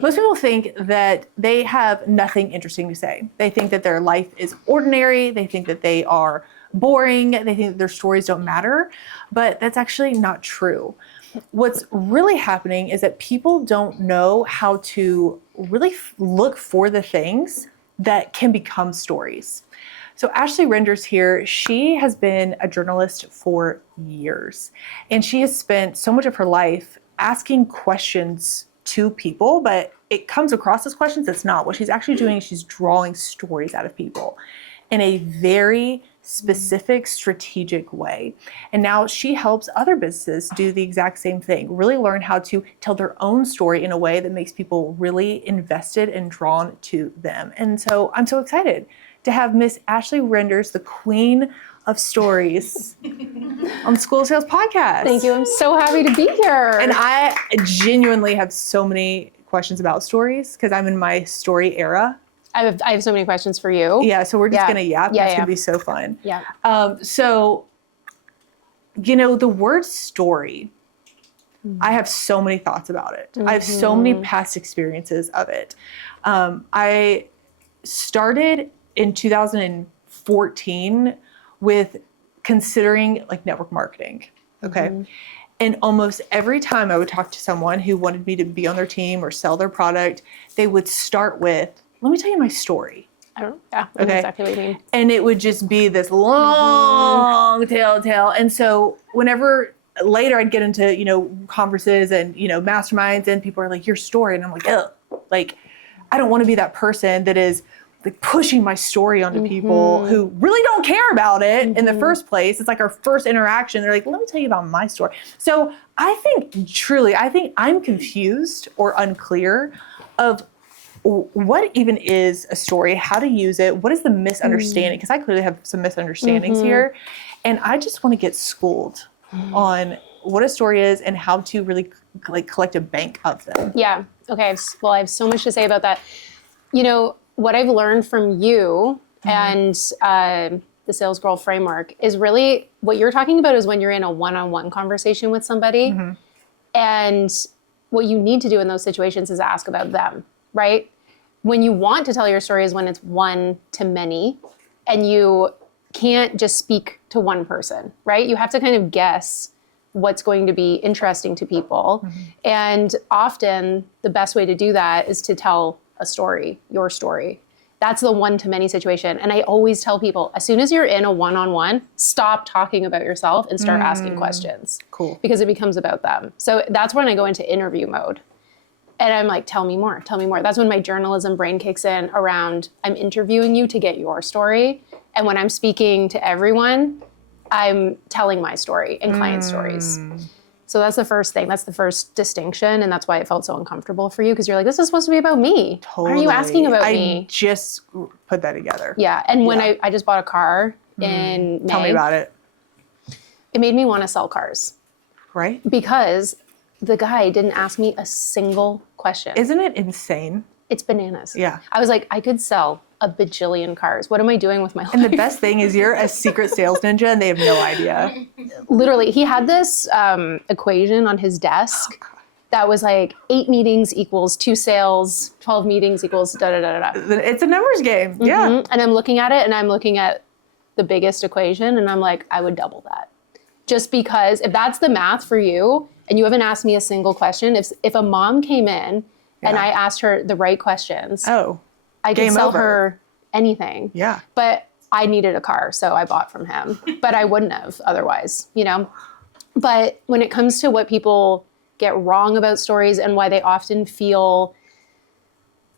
Most people think that they have nothing interesting to say. They think that their life is ordinary. They think that they are boring. They think that their stories don't matter, but that's actually not true. What's really happening is that people don't know how to really look for the things that can become stories. So Ashley Renders here, she has been a journalist for years, and she has spent so much of her life asking questions to people, but it comes across as questions. It's not. What she's actually doing is she's drawing stories out of people in a very specific, strategic way. And now she helps other businesses do the exact same thing, really learn how to tell their own story in a way that makes people really invested and drawn to them. And so I'm so excited to have Miss Ashley Renders, the queen of stories, on the School of Sales podcast. Thank you. I'm so happy to be here. And I genuinely have so many questions about stories because I'm in my story era. I have so many questions for you. Yeah, so we're just gonna yap. It's gonna be so fun. Yeah. So, the word story, I have so many thoughts about it. I have so many past experiences of it. I started in 2014 with considering like network marketing. Okay. And almost every time I would talk to someone who wanted me to be on their team or sell their product, they would start with, let me tell you my story. I know exactly what you mean. And it would just be this long tale. And so whenever later I'd get into, conferences and, masterminds, and people are like, your story. And I'm like, ugh, like, I don't want to be that person that is like pushing my story onto people who really don't care about it in the first place. It's like our first interaction. They're like, let me tell you about my story. So I think I'm confused or unclear of what even is a story, how to use it, what is the misunderstanding? Because I clearly have some misunderstandings here. And I just want to get schooled on what a story is and how to really like collect a bank of them. Yeah. Okay. Well, I have so much to say about that. What I've learned from you and the Sales Girl framework is really what you're talking about is when you're in a one-on-one conversation with somebody. And what you need to do in those situations is ask about them, right? When you want to tell your story is when it's one to many and you can't just speak to one person, right? You have to kind of guess what's going to be interesting to people. And often the best way to do that is to tell a story, your story. That's the one-to-many situation. And I always tell people, as soon as you're in a one-on-one, stop talking about yourself and start asking questions. Cool. Because it becomes about them. So that's when I go into interview mode. And I'm like, tell me more, tell me more. That's when my journalism brain kicks in around, I'm interviewing you to get your story. And when I'm speaking to everyone, I'm telling my story and client stories. So that's the first thing. That's the first distinction. And that's why it felt so uncomfortable for you. Because you're like, this is supposed to be about me. Totally. Why are you asking about me? I just put that together. Yeah. And when I just bought a car in May. Tell me about it. It made me want to sell cars. Right? Because the guy didn't ask me a single question. Isn't it insane? It's bananas. Yeah. I was like, I could sell a bajillion cars. What am I doing with my life? And the best thing is you're a secret sales ninja and they have no idea. Literally, he had this equation on his desk that was like 8 meetings equals 2 sales, 12 meetings equals da-da-da-da-da. It's a numbers game. Yeah. And I'm looking at it and I'm looking at the biggest equation and I'm like, I would double that. Just because if that's the math for you and you haven't asked me a single question, if a mom came in and I asked her the right questions, I could sell her anything. Yeah. But I needed a car, so I bought from him. But I wouldn't have otherwise, But when it comes to what people get wrong about stories and why they often feel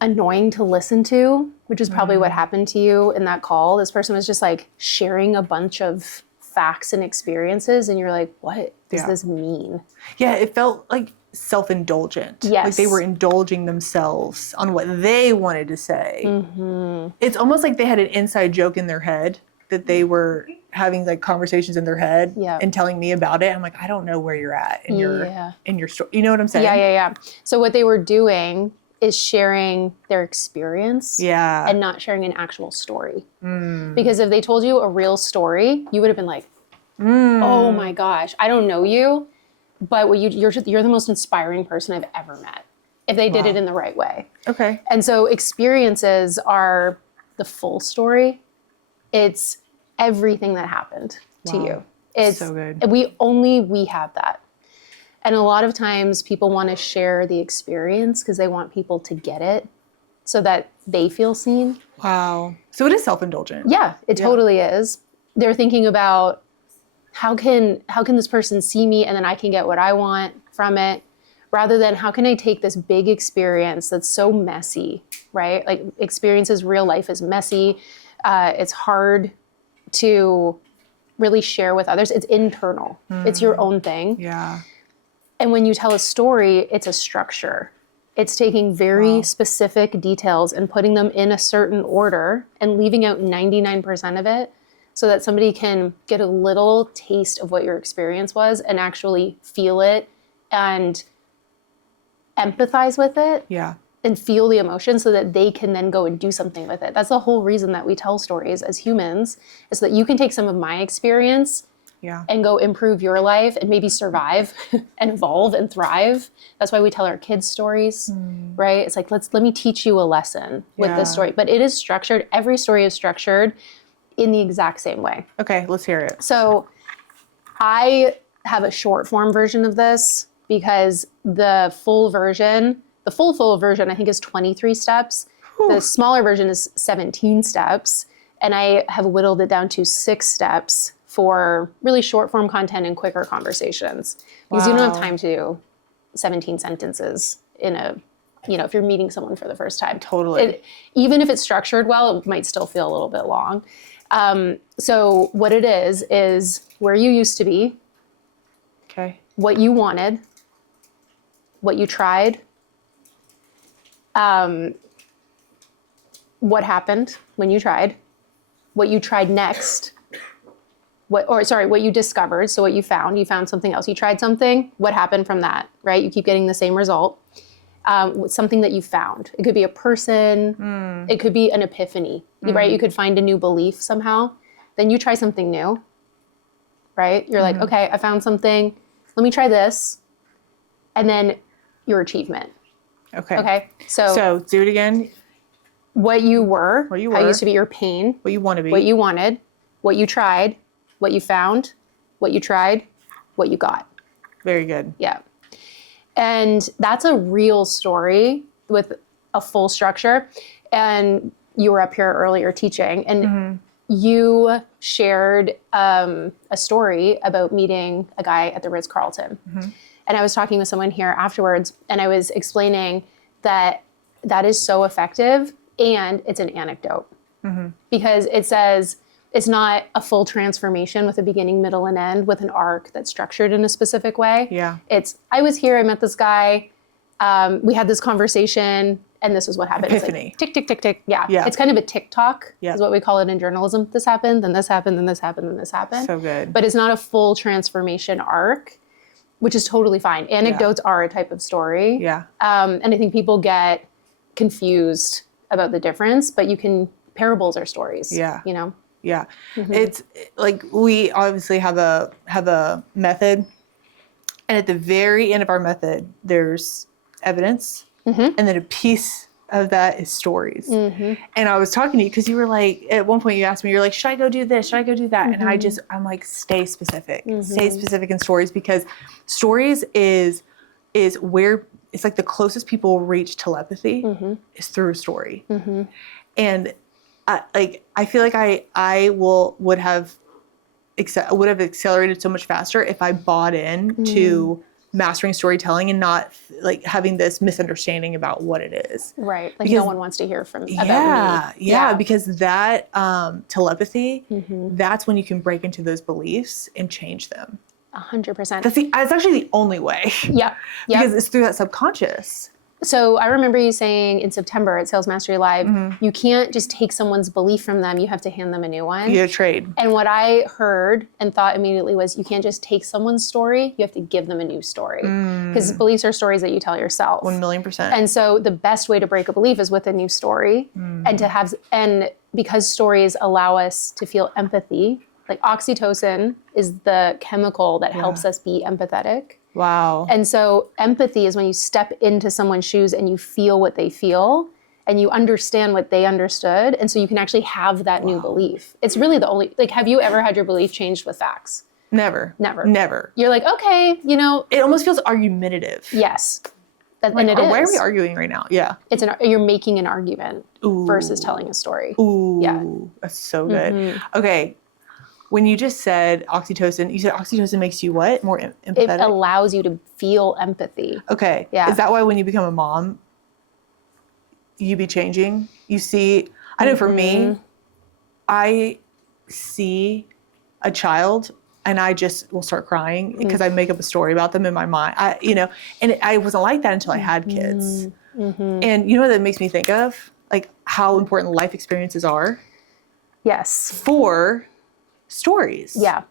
annoying to listen to, which is probably what happened to you in that call. This person was just like sharing a bunch of facts and experiences and you're like, what does this mean? Yeah, it felt like self-indulgent. Yes. Like they were indulging themselves on what they wanted to say. It's almost like they had an inside joke in their head that they were having like conversations in their head and telling me about it. I'm like, I don't know where you're at in your story. You know what I'm saying? Yeah. So what they were doing is sharing their experience and not sharing an actual story. Because if they told you a real story, you would have been like, oh my gosh, I don't know you, but you're the most inspiring person I've ever met. if they did it in the right way. Okay. And so experiences are the full story. It's everything that happened to you. It's so good. We have that. And a lot of times people want to share the experience because they want people to get it so that they feel seen. Wow. So it is self-indulgent. Yeah, it totally is. They're thinking about how can this person see me and then I can get what I want from it, rather than how can I take this big experience that's so messy, right? Like experiences, real life is messy. It's hard to really share with others. It's internal. It's your own thing. Yeah. And when you tell a story, it's a structure. It's taking very specific details and putting them in a certain order and leaving out 99% of it so that somebody can get a little taste of what your experience was and actually feel it and empathize with it. Yeah. And feel the emotion so that they can then go and do something with it. That's the whole reason that we tell stories as humans, is so that you can take some of my experience and go improve your life and maybe survive and evolve and thrive. That's why we tell our kids stories, right? It's like, let me teach you a lesson with this story. But it is structured. Every story is structured in the exact same way. Okay, let's hear it. So I have a short form version of this because the full version, I think, is 23 steps. Whew. The smaller version is 17 steps. And I have whittled it down to 6 steps for really short form content and quicker conversations. Because you don't have time to do 17 sentences in if you're meeting someone for the first time. Totally. Even if it's structured well, it might still feel a little bit long. So what it is where you used to be. Okay. What you wanted. What you tried. What happened when you tried, what you tried next, what you discovered. So what you found something else. You tried something, what happened from that, right? You keep getting the same result. Something that you found. It could be a person, it could be an epiphany, right? You could find a new belief somehow. Then you try something new, right? You're like, okay, I found something, let me try this. And then your achievement. Okay. So do it again. What you were. How used to be your pain. What you want to be. What you wanted. What you tried. What you found. What you tried. What you got. Very good. Yeah. And that's a real story with a full structure. And you were up here earlier teaching, and you shared a story about meeting a guy at the Ritz-Carlton. And I was talking with someone here afterwards, and I was explaining that is so effective, and it's an anecdote. Because it says it's not a full transformation with a beginning, middle, and end with an arc that's structured in a specific way. Yeah. It's, I was here, I met this guy, we had this conversation, and this is what happened. Epiphany. It's like, tick, tick, tick, tick. Yeah. It's kind of a tick-tock is what we call it in journalism. This happened, then this happened, then this happened, then this happened. So good. But it's not a full transformation arc, which is totally fine. Anecdotes are a type of story. Yeah. And I think people get confused about the difference, but parables are stories. Yeah. You know? Yeah. It's like, we obviously have a method, and at the very end of our method, there's evidence, and then a piece of that is stories. And I was talking to you because you were like, at one point you asked me, you're like, should I go do this? Should I go do that? And I'm like, stay specific. Stay specific in stories, because stories is where it's like the closest people reach telepathy is through a story. And I feel like I would have accelerated so much faster if I bought in to mastering storytelling and not like having this misunderstanding about what it is. Right. Like, no one wants to hear about me. Yeah, because that telepathy, that's when you can break into those beliefs and change them. 100%. That's actually the only way. Yeah. Because it's through that subconscious. So I remember you saying in September at Sales Mastery Live, you can't just take someone's belief from them. You have to hand them a new one. You trade. And what I heard and thought immediately was, you can't just take someone's story. You have to give them a new story. Because beliefs are stories that you tell yourself. 1,000,000%. And so the best way to break a belief is with a new story. And because stories allow us to feel empathy, like oxytocin is the chemical that helps us be empathetic. Wow. And so empathy is when you step into someone's shoes and you feel what they feel and you understand what they understood. And so you can actually have that new belief. It's really the only, like, have you ever had your belief changed with facts? Never. Never. Never. You're like, okay, you know. It almost feels argumentative. Yes. Like, and it is. why are we arguing right now? Yeah. You're making an argument versus telling a story. Ooh. Yeah. That's so good. Okay. When you just said oxytocin, you said oxytocin makes you what? More empathetic? It allows you to feel empathy. Okay. Yeah. Is that why when you become a mom, you be changing? You see, I know for me, I see a child and I just will start crying because I make up a story about them in my mind. And I wasn't like that until I had kids. And you know what that makes me think of? Like how important life experiences are. Yes. For stories. Yeah.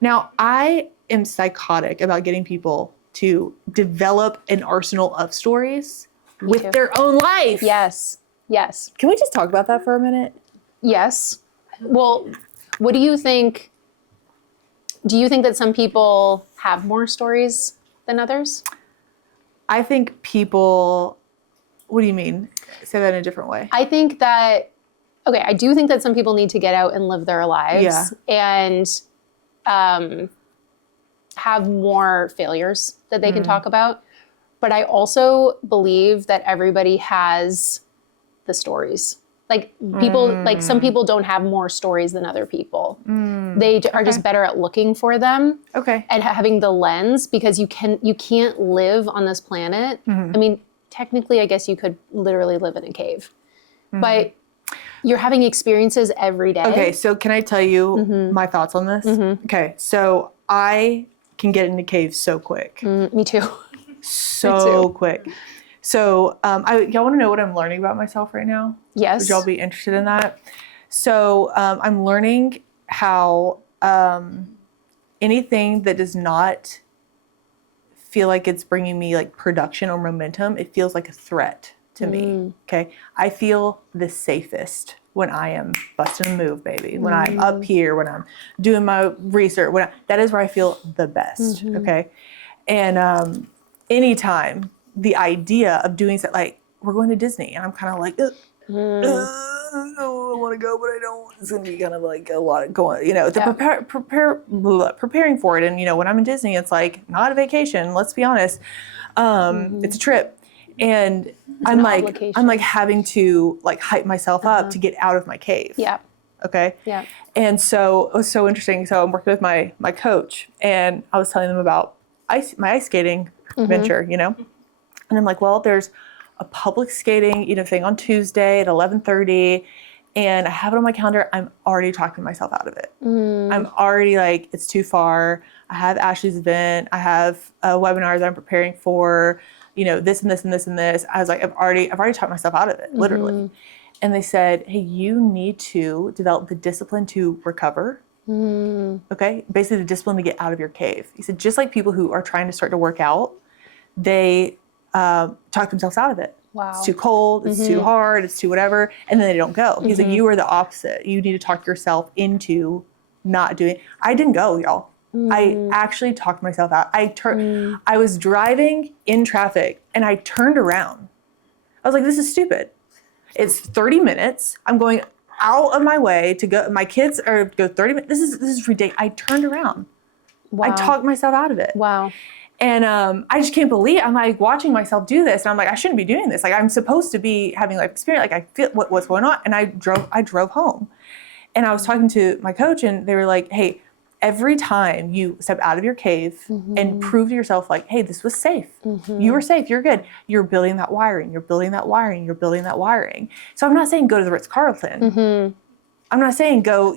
Now, I am psychotic about getting people to develop an arsenal of stories with their own life. Yes. Yes. Can we just talk about that for a minute? Yes. Well, what do you think? Do you think that some people have more stories than others? I think people, what do you mean? Say that in a different way. I think that, okay, I do think that some people need to get out and live their lives and have more failures that they can talk about. But I also believe that everybody has the stories. Like people, like some people don't have more stories than other people. They are just better at looking for them. Okay. And having the lens, because you can't live on this planet. I mean, technically, I guess you could literally live in a cave, but you're having experiences every day. Okay, so can I tell you my thoughts on this? Okay, so I can get into caves so quick. Me too. So quick. So y'all want to know what I'm learning about myself right now? Yes. Would y'all be interested in that? So I'm learning how anything that does not feel like it's bringing me like production or momentum, it feels like a threat to me. Okay. I feel the safest when I am busting a move, baby. When I'm up here, when I'm doing my research, that is where I feel the best. Okay. And anytime the idea of doing something like we're going to Disney and I'm kind of like, I want to go, but I don't. It's going to be kind of like a lot of going, preparing for it. And, when I'm in Disney, it's like not a vacation. Let's be honest. It's a trip. And I'm like having to like hype myself up to get out of my cave. Yeah. Okay. Yeah. And so it was so interesting. So I'm working with my coach and I was telling them about my ice skating venture, and I'm like, well, there's a public skating, thing on Tuesday at 11:30 and I have it on my calendar. I'm already talking myself out of it. I'm already like, it's too far. I have Ashley's event. I have a webinar that I'm preparing for, this and this and this and this. I was like, I've already talked myself out of it, literally. And they said, hey, you need to develop the discipline to recover. Okay. Basically the discipline to get out of your cave. He said, just like people who are trying to start to work out, they talk themselves out of it. Wow. It's too cold, it's too hard, it's too whatever, and then they don't go. He's like, you are the opposite. You need to talk yourself into not doing. I didn't go, y'all. I actually talked myself out. I was driving in traffic and I turned around. I was like, this is stupid. It's 30 minutes. I'm going out of my way to go. My kids are go 30 minutes. This is ridiculous. I turned around. Wow. I talked myself out of it. Wow. And I just can't believe I'm like watching myself do this, and I'm like, I shouldn't be doing this. Like I'm supposed to be having life experience. Like I feel what's going on, and I drove home, and I was talking to my coach, and they were like, hey, every time you step out of your cave and prove to yourself, like, hey, this was safe. You were safe. You're good. You're building that wiring. You're building that wiring. You're building that wiring. So I'm not saying go to the Ritz-Carlton. I'm not saying go,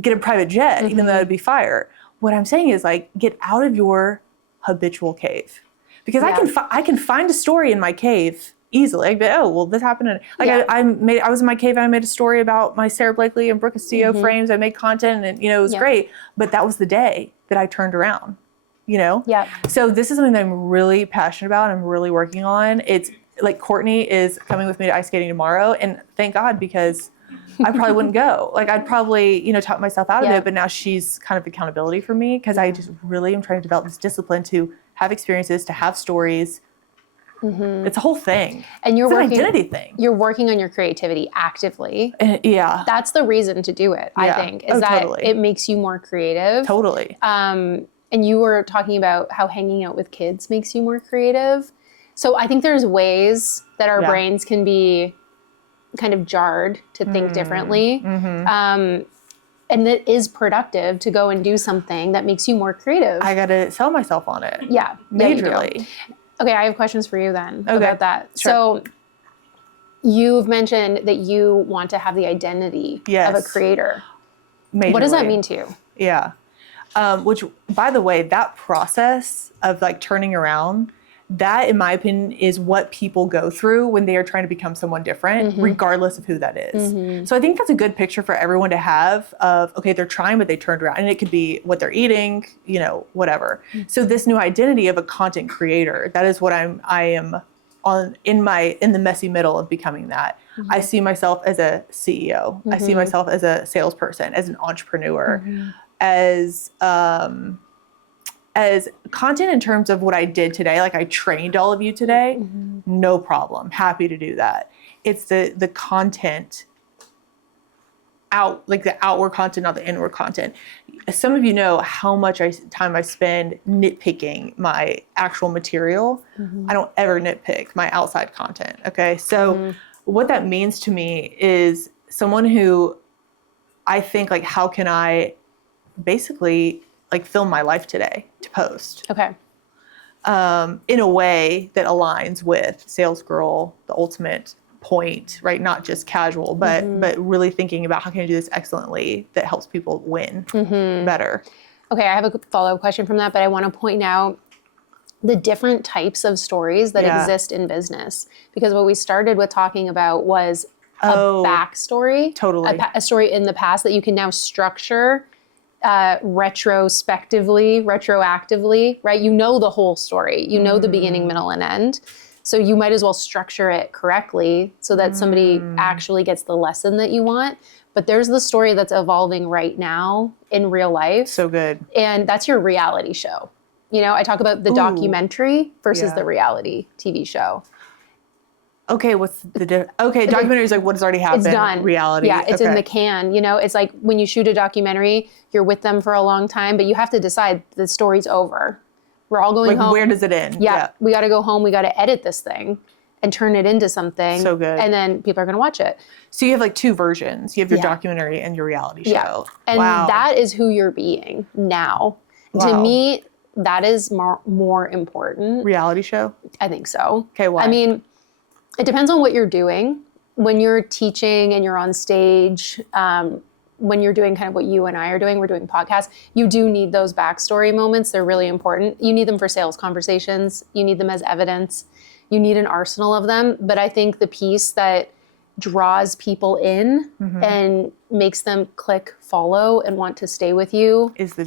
get a private jet, even though it'd be fire. What I'm saying is like get out of your habitual cave, because I can find a story in my cave easily. I'd be, oh well, this happened. And like I was in my cave and I made a story about my Sarah Blakely and Brooke Castillo frames. I made content and it was great. But that was the day that I turned around. Yeah. So this is something that I'm really passionate about. I'm really working on. It's like Courtney is coming with me to ice skating tomorrow, and thank God, because I probably wouldn't go. Like I'd probably, talk myself out of Yeah. it, but now she's kind of accountability for me because I just really am trying to develop this discipline to have experiences, to have stories. It's a whole thing. And you're it's working, an identity thing. You're working on your creativity actively. Yeah. That's the reason to do it, I think, is that totally. it makes you more creative. Totally. And you were talking about how hanging out with kids makes you more creative. So I think there's ways that our brains can be kind of jarred to think differently. And it is productive to go and do something that makes you more creative. I got to sell myself on it. Yeah. Majorly. Yeah, okay, I have questions for you then Okay. about that. Sure. So you've mentioned that you want to have the identity of a creator. Majorly. What does that mean to you? Yeah. Which, by the way, that process of like turning around, that, in my opinion, is what people go through when they are trying to become someone different, regardless of who that is. So I think that's a good picture for everyone to have of, okay, they're trying, but they turned around. And it could be what they're eating, whatever. So this new identity of a content creator, that is what I am on in the messy middle of becoming that. I see myself as a CEO. I see myself as a salesperson, as an entrepreneur, as content in terms of what I did today. Like I trained all of you today, no problem. Happy to do that. It's the content like the outward content, not the inward content. Some of you know how much time I spend nitpicking my actual material. I don't ever nitpick my outside content. Okay. So what that means to me is someone who I think like, how can I basically like film my life today to post? Okay. In a way that aligns with Sales Girl, the ultimate point, right? Not just casual, but really thinking about how can I do this excellently that helps people win better. Okay, I have a follow-up question from that, but I want to point out the different types of stories that exist in business. Because what we started with talking about was a backstory. Totally. A story in the past that you can now structure retroactively, right? You know the whole story. You know the beginning, middle, and end. So you might as well structure it correctly so that somebody actually gets the lesson that you want. But there's the story that's evolving right now in real life. So good. And that's your reality show. I talk about the documentary versus the reality TV show. Okay, what's the documentary is like what has already happened. It's done. Reality. Yeah, it's in the can. It's like when you shoot a documentary, you're with them for a long time, but you have to decide the story's over. We're all going home. Where does it end? Yeah, we got to go home. We got to edit this thing and turn it into something. So good. And then people are going to watch it. So you have like two versions. You have your documentary and your reality show. Yeah. And that is who you're being now. Wow. To me, that is more important. Reality show? I think so. Okay, why? I mean, it depends on what you're doing. When you're teaching and you're on stage, when you're doing kind of what you and I are doing, we're doing podcasts, you do need those backstory moments. They're really important. You need them for sales conversations. You need them as evidence. You need an arsenal of them. But I think the piece that draws people in and makes them click follow and want to stay with you is the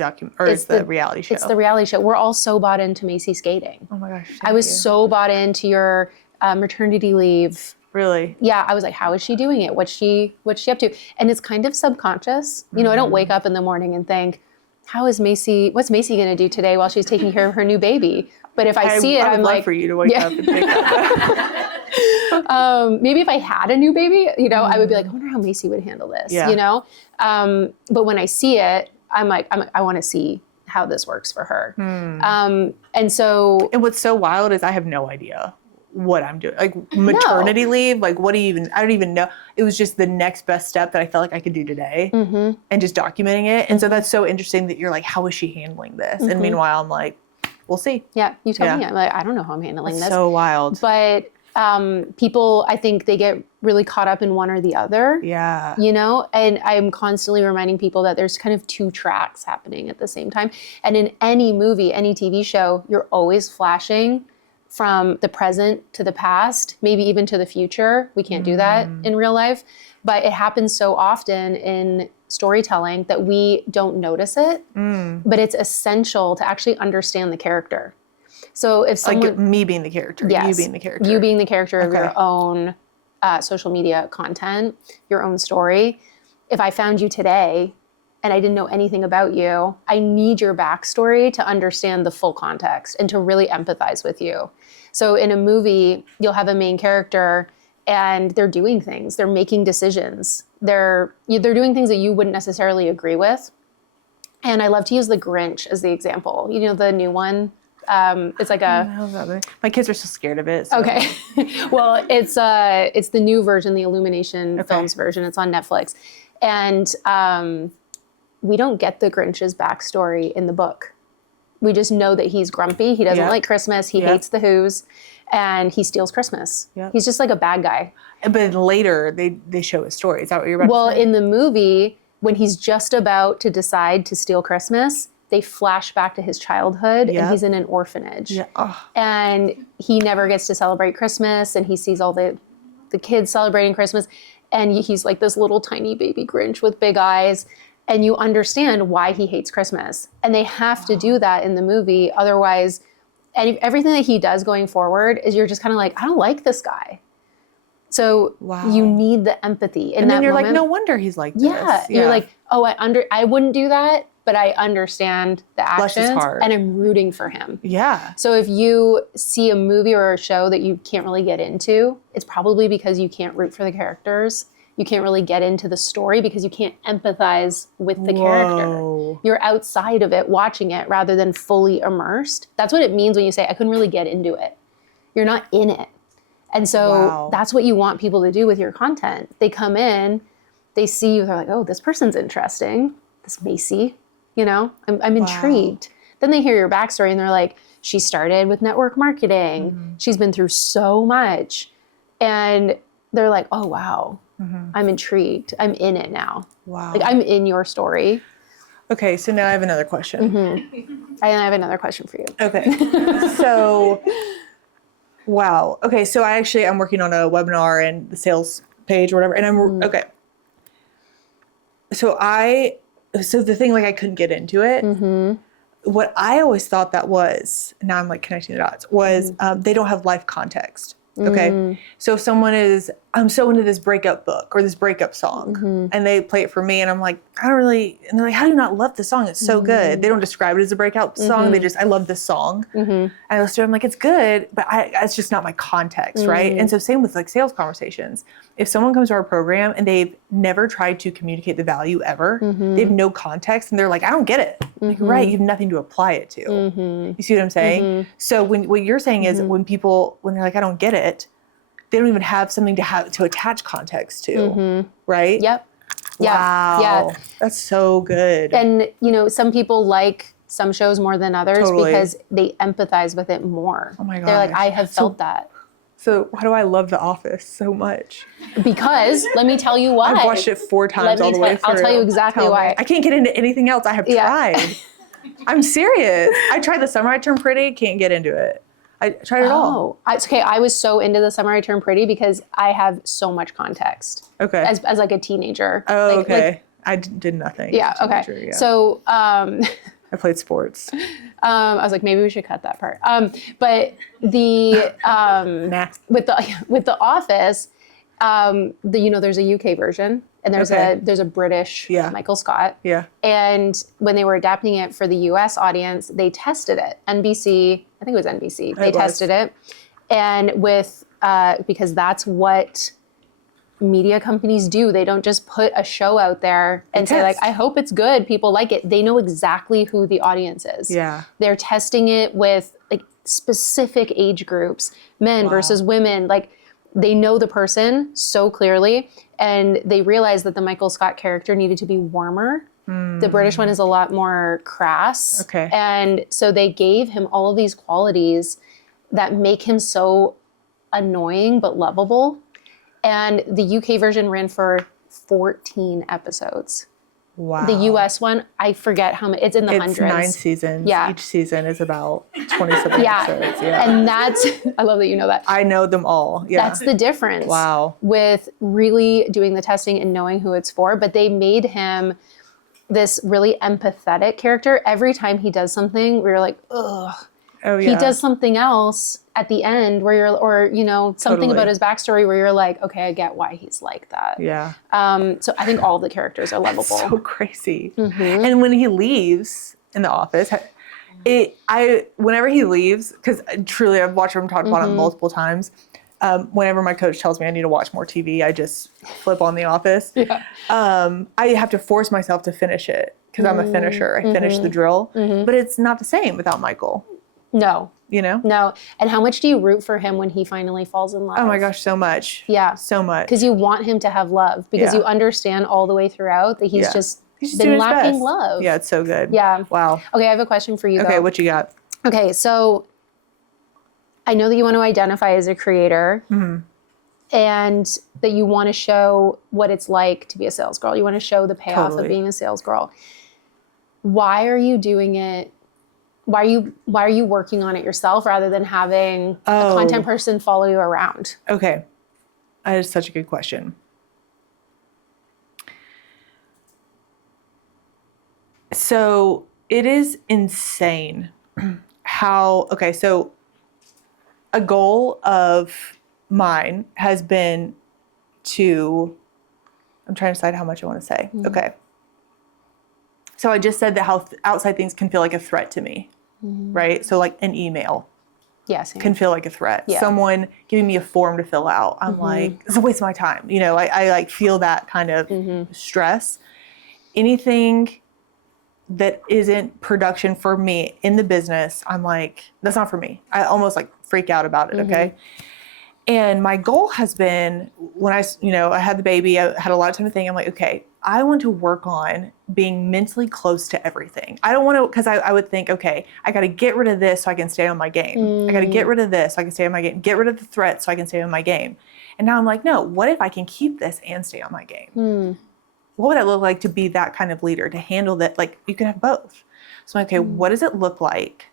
reality show. It's the reality show. We're all so bought into Macy skating. Oh my gosh. I was so bought into your maternity leave. Really? Yeah, I was like, how is she doing it? What's she up to? And it's kind of subconscious. I don't wake up in the morning and think, what's Macy going to do today while she's taking care of her new baby? But if I see it, I'm like, for you to wake up and think that. Maybe if I had a new baby, I would be like, I wonder how Macy would handle this, But when I see it, I'm like, I want to see how this works for her. And what's so wild is I have no idea what I'm doing. Like maternity leave, like I don't even know. It was just the next best step that I felt like I could do today and just documenting it. And so that's so interesting that you're like, how is she handling this? And meanwhile, I'm like, we'll see. Yeah, you tell me. I'm like, I don't know how I'm handling this. So wild. But people, I think they get really caught up in one or the other. Yeah. And I'm constantly reminding people that there's kind of two tracks happening at the same time. And in any movie, any TV show, you're always flashing from the present to the past, maybe even to the future. We can't do that in real life, but it happens so often in storytelling that we don't notice it, but it's essential to actually understand the character. So if someone... Like me being the character, yes, you being the character. You being the character of your own social media content, your own story. If I found you today and I didn't know anything about you, I need your backstory to understand the full context and to really empathize with you. So in a movie, you'll have a main character and they're doing things, they're making decisions. They're doing things that you wouldn't necessarily agree with. And I love to use the Grinch as the example. You know, the new one. It's like my kids are so scared of it. So. Okay. Well, it's the new version, the Illumination Films version. It's on Netflix. And we don't get the Grinch's backstory in the book. We just know that he's grumpy. He doesn't like Christmas. He hates the Who's. And he steals Christmas. Yep. He's just like a bad guy. But later, they show his story. Is that what you're about to say? Well, in the movie, when he's just about to decide to steal Christmas, they flash back to his childhood and he's in an orphanage. Yeah. Oh. And he never gets to celebrate Christmas and he sees all the kids celebrating Christmas and he's like this little tiny baby Grinch with big eyes and you understand why he hates Christmas. And they have to do that in the movie. Otherwise, everything that he does going forward is you're just kind of like, I don't like this guy. So you need the empathy in that moment. And then you're like, no wonder he's like this. Yeah. You're like, oh, I wouldn't do that. But I understand the actions and I'm rooting for him. Yeah. So if you see a movie or a show that you can't really get into, it's probably because you can't root for the characters. You can't really get into the story because you can't empathize with the character. You're outside of it, watching it rather than fully immersed. That's what it means when you say, I couldn't really get into it. You're not in it. And so that's what you want people to do with your content. They come in, they see you, they're like, oh, this person's interesting. This Macy. You know, I'm intrigued. Then they hear your backstory and they're like, she started with network marketing. Mm-hmm. She's been through so much. And they're like, oh, wow, I'm intrigued. I'm in it now. Wow. Like I'm in your story. Okay, so now I have another question. Mm-hmm. I have another question for you. Okay. So, wow. Okay, so I'm working on a webinar and the sales page or whatever. And okay. So the thing, like, I couldn't get into it. Mm-hmm. What I always thought that was, now I'm like connecting the dots, was they don't have life context. Okay. So if someone is, I'm so into this breakup book or this breakup song and they play it for me and I'm like, I don't really, and they're like, how do you not love this song? It's so good. They don't describe it as a breakup song. They just, I love this song. And I listen to it, I'm like, it's good, but it's just not my context, right? And so same with like sales conversations. If someone comes to our program and they've never tried to communicate the value ever, they have no context and they're like, I don't get it. Like, right, you have nothing to apply it to. You see what I'm saying? So what you're saying is when they're like, I don't get it, they don't even have something to attach context to, right? Yep. Wow. Yeah. That's so good. And, you know, some people like some shows more than others because they empathize with it more. Oh my gosh. They're like, I have felt that. So why do I love The Office so much? Because, let me tell you why. I've watched it 4 times all the way through. I'll tell you exactly why. I can't get into anything else. I have tried. I'm serious. I tried The Summer I Turned Pretty, can't get into it. I tried it all. It's okay. I was so into The Summer I Turned Pretty because I have so much context. Okay. As like a teenager. Oh, okay. I did nothing. Yeah. Okay. Yeah. So, I played sports. I was like, maybe we should cut that part. But the with the Office, there's a UK version and there's a British Michael Scott. Yeah. And when they were adapting it for the US audience, they tested it. NBC, I think it was NBC. They tested it, and because that's what media companies do. They don't just put a show out there and say like, I hope it's good, people like it. They know exactly who the audience is. Yeah. They're testing it with like specific age groups, men versus women. Like they know the person so clearly and they realized that the Michael Scott character needed to be warmer. The British one is a lot more crass. Okay. And so they gave him all of these qualities that make him so annoying but lovable. And the UK version ran for 14 episodes. Wow. The US one, I forget how many, it's in the hundreds. It's 9 seasons. Yeah. Each season is about 27 episodes. Yeah. And I love that you know that. I know them all. Yeah. That's the difference. Wow. With really doing the testing and knowing who it's for. But they made him this really empathetic character. Every time he does something, we were like, ugh. Oh, he yeah. does something else at the end where you're, or, you know, something Totally. about his backstory where you're like, okay, I get why he's like that. Yeah. So I think all of the characters are lovable. So crazy. And when he leaves in the office, whenever he leaves, because truly I've watched him talk about it multiple times. Whenever my coach tells me I need to watch more TV, I just flip on The Office. Yeah. I have to force myself to finish it because I'm a finisher. I finish the drill, but it's not the same without Michael. No. You know? No. And how much do you root for him when he finally falls in love? Oh my gosh, so much. Yeah. So much. Because you want him to have love, because you understand all the way throughout that he's just been lacking love. Yeah, it's so good. Yeah. Wow. Okay, I have a question for you, Okay, though. what you got? Okay, so I know that you want to identify as a creator and that you want to show what it's like to be a sales girl. You want to show the payoff of being a sales girl. Why are you doing it? Why are you working on it yourself rather than having a content person follow you around? Okay. That is such a good question. So it is insane how, so a goal of mine has been I'm trying to decide how much I want to say. Okay. So I just said that how outside things can feel like a threat to me, right? So like an email can feel like a threat. Yeah. Someone giving me a form to fill out, I'm like, it's a waste of my time. You know, I like feel that kind of stress. Anything that isn't production for me in the business, I'm like, that's not for me. I almost like freak out about it, okay? And my goal has been, when I had the baby, I had a lot of time to think. I'm like, okay, I want to work on being mentally close to everything. I don't want to, because I would think, okay, I got to get rid of this so I can stay on my game. I got to get rid of this so I can stay on my game. Get rid of the threat so I can stay on my game. And now I'm like, no, what if I can keep this and stay on my game? What would that look like to be that kind of leader, to handle that? Like, you can have both. So I'm like, okay, what does it look like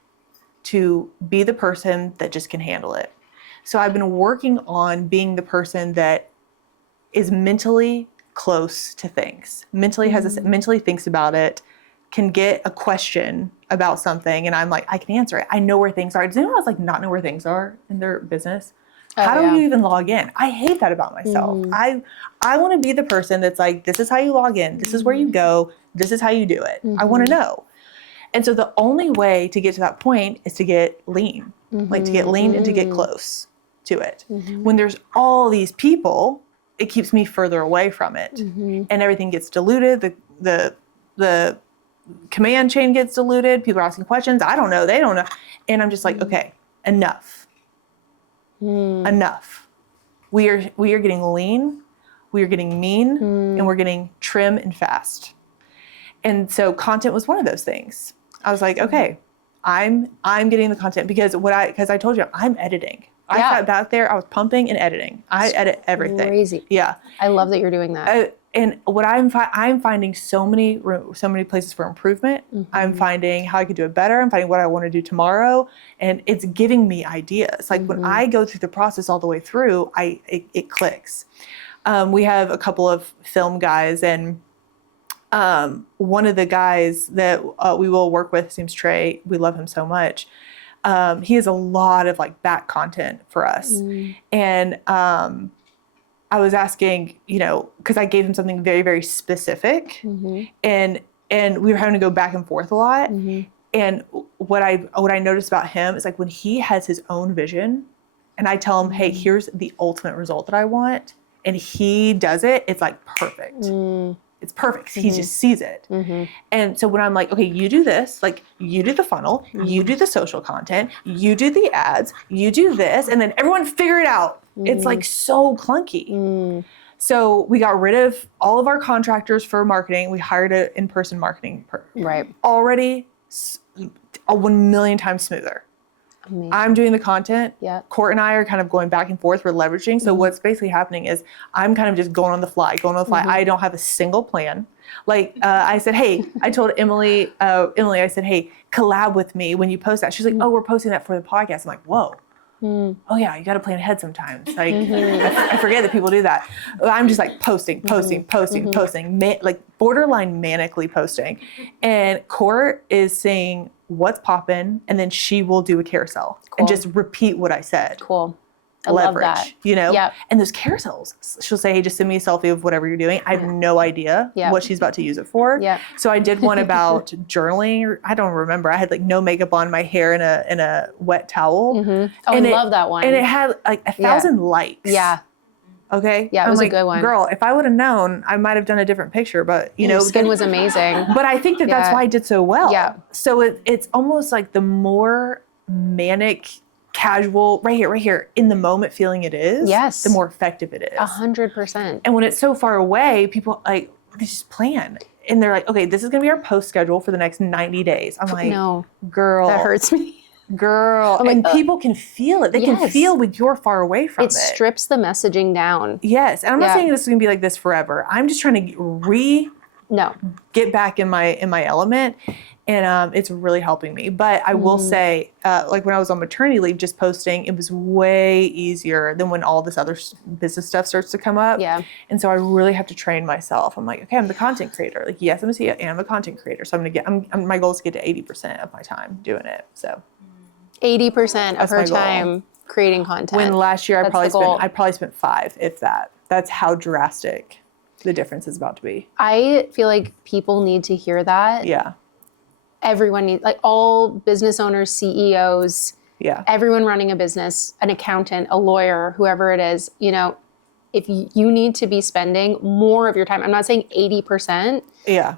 to be the person that just can handle it? So I've been working on being the person that is mentally close to things, mentally thinks about it, can get a question about something, and I'm like, I can answer it. I know where things are. Does anyone else like not know where things are in their business? How do you even log in? I hate that about myself. I want to be the person that's like, this is how you log in. This is where you go. This is how you do it. I want to know. And so the only way to get to that point is to get lean, like to get lean and to get close to it. When there's all these people, it keeps me further away from it, and everything gets diluted. The command chain gets diluted. People are asking questions. I don't know. They don't know. And I'm just like, okay, enough. Enough. We are getting lean, we are getting mean, and we're getting trim and fast. And so content was one of those things. I was like, okay, I'm getting the content because I told you I'm editing. I sat back there, I was pumping and editing. I edit everything. Crazy. Yeah. I love that you're doing that. And what I'm finding so many places for improvement. I'm finding how I could do it better. I'm finding what I want to do tomorrow, and it's giving me ideas. Like when I go through the process all the way through, it clicks. We have a couple of film guys, and one of the guys that we will work with, his name's Trey. We love him so much. He has a lot of like back content for us, and I was asking, because I gave him something very, very specific, and we were having to go back and forth a lot. And what I noticed about him is like when he has his own vision, and I tell him, hey, here's the ultimate result that I want, and he does it, it's like perfect. It's perfect. He just sees it. And so when I'm like, okay, you do this, like you do the funnel, you do the social content, you do the ads, you do this, and then everyone figure it out. It's like so clunky. So we got rid of all of our contractors for marketing. We hired an in-person marketing Right. Already 1 million times smoother. Amazing. I'm doing the content. Yeah. Court and I are kind of going back and forth. We're leveraging. So what's basically happening is I'm kind of just going on the fly. I don't have a single plan. Like I said, hey, I told Emily, I said, hey, collab with me when you post that. She's like, oh, we're posting that for the podcast. I'm like, whoa. Oh yeah, you got to plan ahead sometimes. Like I forget that people do that. I'm just like posting, like borderline manically posting. And Court is saying what's poppin', and then she will do a carousel and just repeat what I said. Cool. I Leverage, love that. you know? Yep. And those carousels, she'll say, hey, just send me a selfie of whatever you're doing. I have no idea what she's about to use it for. Yep. So I did one about journaling. Or I don't remember. I had like no makeup on, my hair in a wet towel. Oh, I love that one. And it had like 1,000 likes. Yeah. Okay. Yeah, it was a good one. Girl, if I would have known, I might have done a different picture, but you know, Your skin was amazing. But I think that's why I did so well. Yeah. So it's almost like the more manic, casual, right here, in the moment feeling it is, the more effective it is. 100%. And when it's so far away, people like, they just plan. And they're like, okay, this is going to be our post schedule for the next 90 days. I'm like, no, girl. that hurts me. Girl. And people can feel it. They can feel when you're far away from it. It strips the messaging down. Yes. And I'm not saying this is going to be like this forever. I'm just trying to get back in my element. And it's really helping me. But I will say, like when I was on maternity leave, just posting, it was way easier than when all this other business stuff starts to come up. Yeah. And so I really have to train myself. I'm like, okay, I'm the content creator. Like, yes, I'm a CEO and I'm a content creator. So my goal is to get to 80% of my time doing it. So 80% of her time creating content. When last year I probably spent 5, if that. That's how drastic the difference is about to be. I feel like people need to hear that. Yeah. Everyone needs, like all business owners, CEOs, everyone running a business, an accountant, a lawyer, whoever it is, you know, if you need to be spending more of your time, I'm not saying 80%,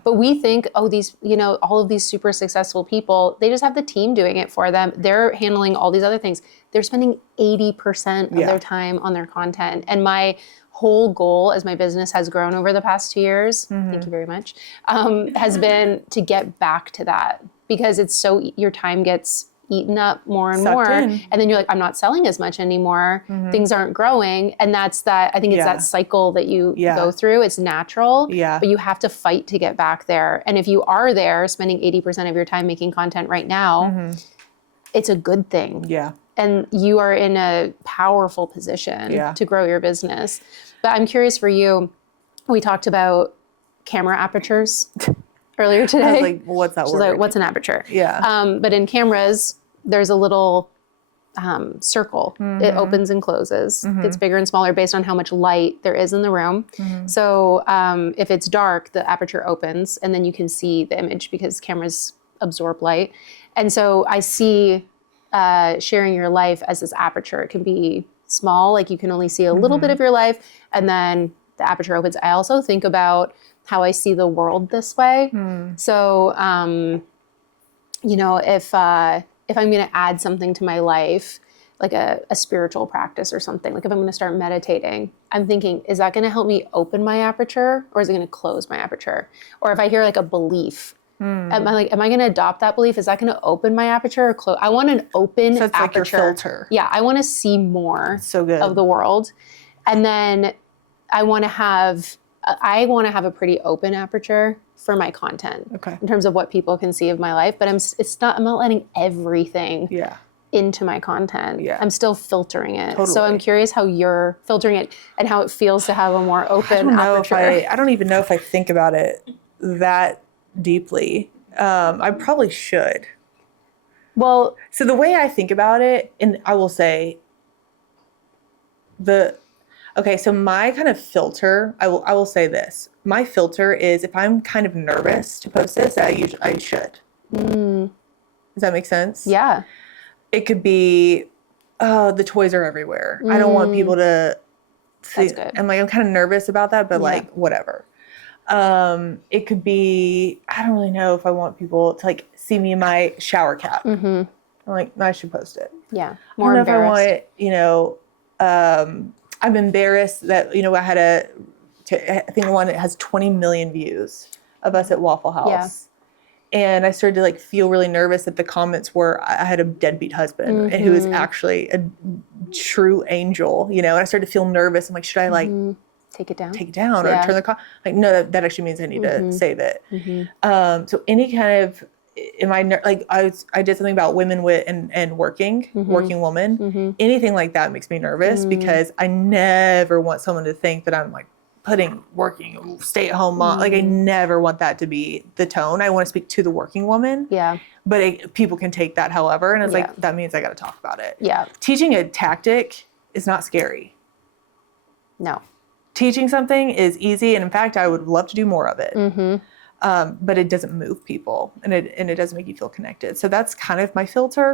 but we think, oh, these, you know, all of these super successful people, they just have the team doing it for them. They're handling all these other things. They're spending 80% of their time on their content. And my whole goal as my business has grown over the past 2 years, thank you very much, has been to get back to that, because it's so, your time gets eaten up more and more. And then you're like, I'm not selling as much anymore. Things aren't growing. And that's that, I think it's that cycle that you go through. It's natural, but you have to fight to get back there. And if you are there spending 80% of your time making content right now, it's a good thing. Yeah. And you are in a powerful position to grow your business. But I'm curious for you, we talked about camera apertures earlier today. I was like, well, what's that word? Like, what's an aperture? Yeah. But in cameras, there's a little circle. It opens and closes. Gets bigger and smaller based on how much light there is in the room. So if it's dark, the aperture opens and then you can see the image because cameras absorb light. And so I see sharing your life as this aperture. It can be small, like you can only see a little bit of your life, and then the aperture opens. I also think about how I see the world this way. So, you know, if I'm going to add something to my life, like a spiritual practice or something, like if I'm going to start meditating, I'm thinking, is that going to help me open my aperture, or is it going to close my aperture? Or if I hear like a belief, am I going to adopt that belief? Is that going to open my aperture or close? I want an open so it's aperture. Like your filter. Yeah, I want to see more of the world. And then I want to have a pretty open aperture for my content in terms of what people can see of my life. But I'm not letting everything into my content. Yeah. I'm still filtering it. Totally. So I'm curious how you're filtering it and how it feels to have a more open aperture. I don't even know if I think about it that deeply. I probably should. Well, so the way I think about it, and I will say so my kind of filter, I will say this. My filter is if I'm kind of nervous to post this, I should. Does that make sense? Yeah. It could be, the toys are everywhere. I don't want people to see. That's good. I'm kind of nervous about that, but like whatever. It could be, I don't really know if I want people to like see me in my shower cap. I'm like, no, I should post it. Yeah. More I don't know if I want, you know, I'm embarrassed that, you know, I think one that has 20 million views of us at Waffle House. Yeah. And I started to like feel really nervous that the comments were, I had a deadbeat husband who is actually a true angel, you know, and I started to feel nervous. I'm like, should I like take it down or turn the like, no, that actually means I need to save it. So any kind of, I did something about women and working woman. Anything like that makes me nervous because I never want someone to think that I'm like putting working, stay at home mom. Like I never want that to be the tone. I want to speak to the working woman. Yeah. But people can take that however, and it's like, that means I got to talk about it. Yeah. Teaching a tactic is not scary. No. Teaching something is easy, and in fact, I would love to do more of it. But it doesn't move people, and it doesn't make you feel connected. So that's kind of my filter.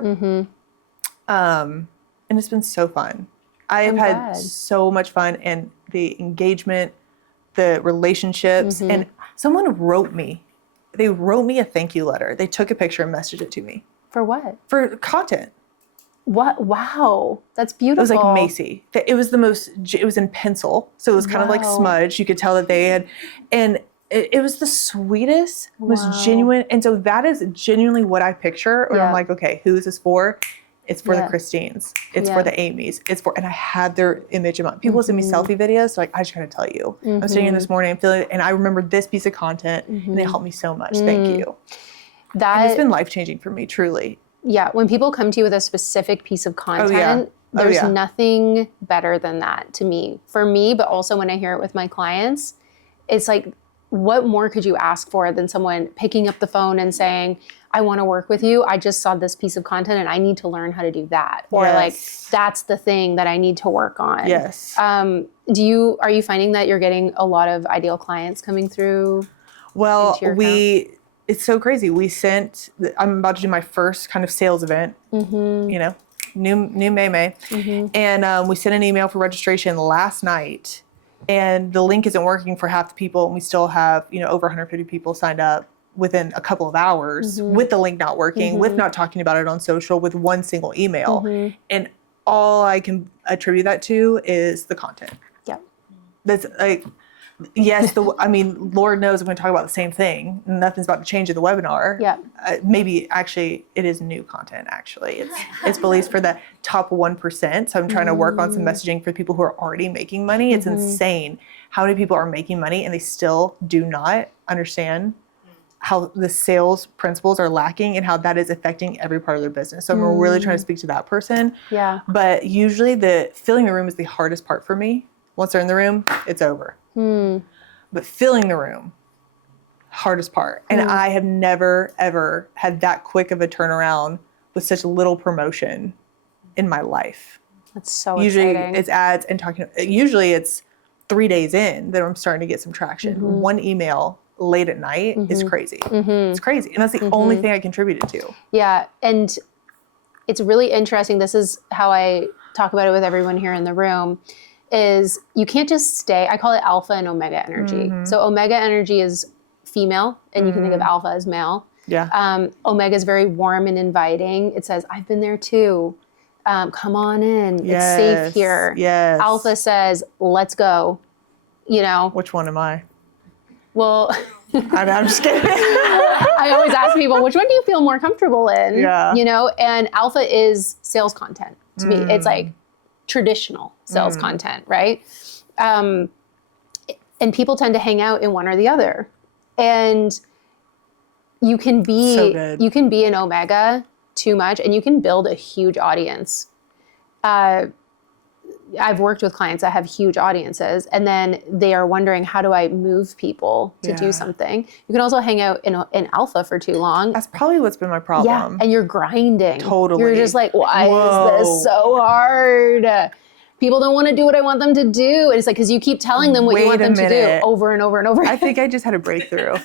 And it's been so fun. I have had so much fun, and the engagement, the relationships, and someone wrote me. They wrote me a thank you letter. They took a picture and messaged it to me. For what? For content. What? Wow. That's beautiful. It was like Macy. It was in pencil. So it was kind of like smudged. You could tell that they had, and it was the sweetest, most genuine. And so that is genuinely what I picture when I'm like, okay, who is this for? It's for the Christines. It's for the Amy's. And I had their image in mind. People send me selfie videos. So like, I just gotta tell you, I'm sitting here this morning, I'm feeling, and I remember this piece of content, and it helped me so much. Thank you. And it's been life-changing for me, truly. Yeah, when people come to you with a specific piece of content, there's nothing better than that to me. For me, but also when I hear it with my clients, it's like, what more could you ask for than someone picking up the phone and saying, I want to work with you. I just saw this piece of content and I need to learn how to do that. Or like, that's the thing that I need to work on. Yes. Are you finding that you're getting a lot of ideal clients coming through? Well, it's so crazy. I'm about to do my first kind of sales event, you know, new May. And we sent an email for registration last night, and the link isn't working for half the people. And we still have, over 150 people signed up within a couple of hours with the link not working, with not talking about it on social, with one single email. And all I can attribute that to is the content. Yeah. That's like, yes, Lord knows I'm going to talk about the same thing. Nothing's about to change in the webinar. Yeah. Maybe actually it is new content. Actually, it's released for the top 1%. So I'm trying to work on some messaging for people who are already making money. It's insane how many people are making money and they still do not understand how the sales principles are lacking and how that is affecting every part of their business. So I'm really trying to speak to that person. Yeah. But usually filling the room is the hardest part for me. Once they're in the room, it's over. But filling the room, hardest part. And I have never, ever had that quick of a turnaround with such little promotion in my life. That's so usually exciting. It's ads and talking. Usually it's 3 days in that I'm starting to get some traction. One email late at night is crazy. It's crazy. And that's the only thing I contributed to. Yeah. And it's really interesting. This is how I talk about it with everyone here in the room. Is you can't just stay, I call it alpha and omega energy. So omega energy is female, and you can think of alpha as male. Yeah. Omega is very warm and inviting. It says, I've been there too. Come on in. Yes. It's safe here. Yes. Alpha says, let's go. Which one am I? Well, I'm just kidding. I always ask people, which one do you feel more comfortable in? Yeah. And alpha is sales content to me. It's like traditional sales content, right? And people tend to hang out in one or the other. And you can be an omega too much, and you can build a huge audience. I've worked with clients that have huge audiences, and then they are wondering, how do I move people to do something? You can also hang out in alpha for too long. That's probably what's been my problem. Yeah, and you're grinding. Totally. You're just like, why is this so hard? People don't want to do what I want them to do. And it's like, because you keep telling them what you want them to do over and over and over. I think I just had a breakthrough.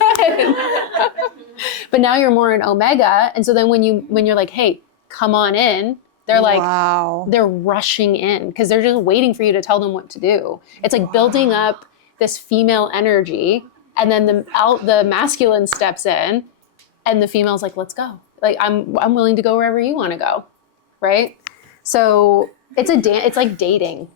But now you're more in omega. And so then when you're like, hey, come on in, they're like, they're rushing in because they're just waiting for you to tell them what to do. It's like building up this female energy, and then the masculine steps in, and the female's like, let's go. Like, I'm willing to go wherever you want to go, right? So it's like dating.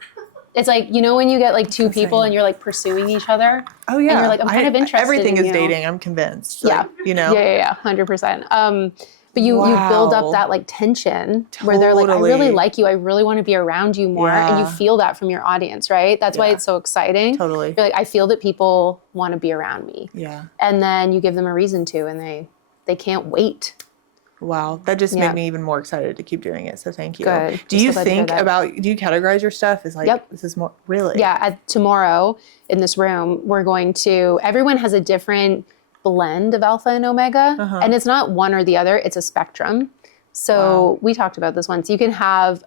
It's like, when you get like two people and you're like pursuing each other. Oh yeah. And you're like, I'm kind of interested everything in is dating, I'm convinced. Yeah. Yeah, 100%. But you build up that like tension where they're like, I really like you. I really want to be around you more. And you feel that from your audience, right? That's why it's so exciting. Totally. You're like, I feel that people want to be around me. Yeah. And then you give them a reason to, and they they can't wait. Wow, that just made me even more excited to keep doing it. So thank you. Good. Do you think about, do you categorize your stuff as like, this is more, really? Yeah, tomorrow in this room, we're going to, everyone has a different blend of alpha and omega. And it's not one or the other, it's a spectrum. So we talked about this once. You can have,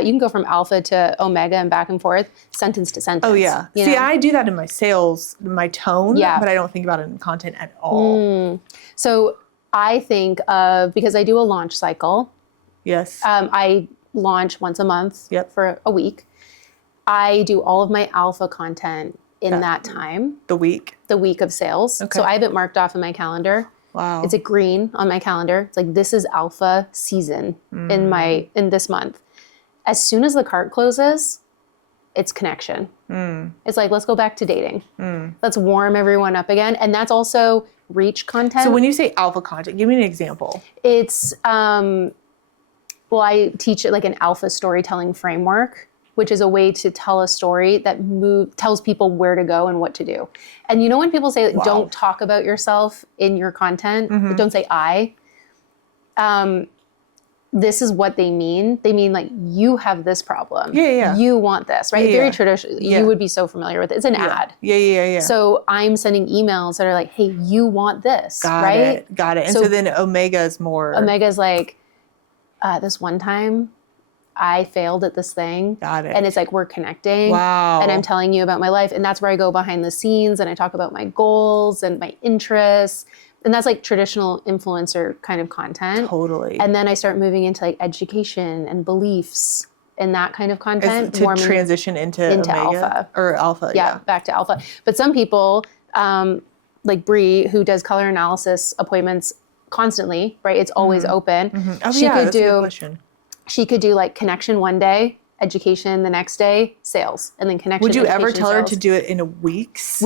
you can go from alpha to omega and back and forth, sentence to sentence. Oh yeah. See, I do that in my sales, my tone, but I don't think about it in content at all. So I think of, because I do a launch cycle. Yes. I launch once a month for a week. I do all of my alpha content in that time. The week of sales. Okay. So I have it marked off in my calendar. Wow. It's a green on my calendar. It's like, this is alpha season in this month. As soon as the cart closes, it's connection. It's like, let's go back to dating. Let's warm everyone up again. And that's also reach content. So when you say alpha content, give me an example. It's, well, I teach it like an alpha storytelling framework, which is a way to tell a story that tells people where to go and what to do. And you know when people say, don't talk about yourself in your content, don't say I, this is what they mean. They mean like, you have this problem. You want this, right? Very traditional. You would be so familiar with it. It's an ad. So I'm sending emails that are like, hey, you want this, right? Got it. And so then omega is more. Omega is like, this one time I failed at this thing. Got it. And it's like, we're connecting. Wow. And I'm telling you about my life. And that's where I go behind the scenes and I talk about my goals and my interests. And that's like traditional influencer kind of content. Totally. And then I start moving into like education and beliefs and that kind of content. To transition into omega, alpha. Or alpha, back to alpha. But some people, like Bree, who does color analysis appointments constantly, right? It's always open. Oh, that's a good question. She could do like connection one day, education the next day, sales, and then connection. Would you ever tell her to do it in a weeks?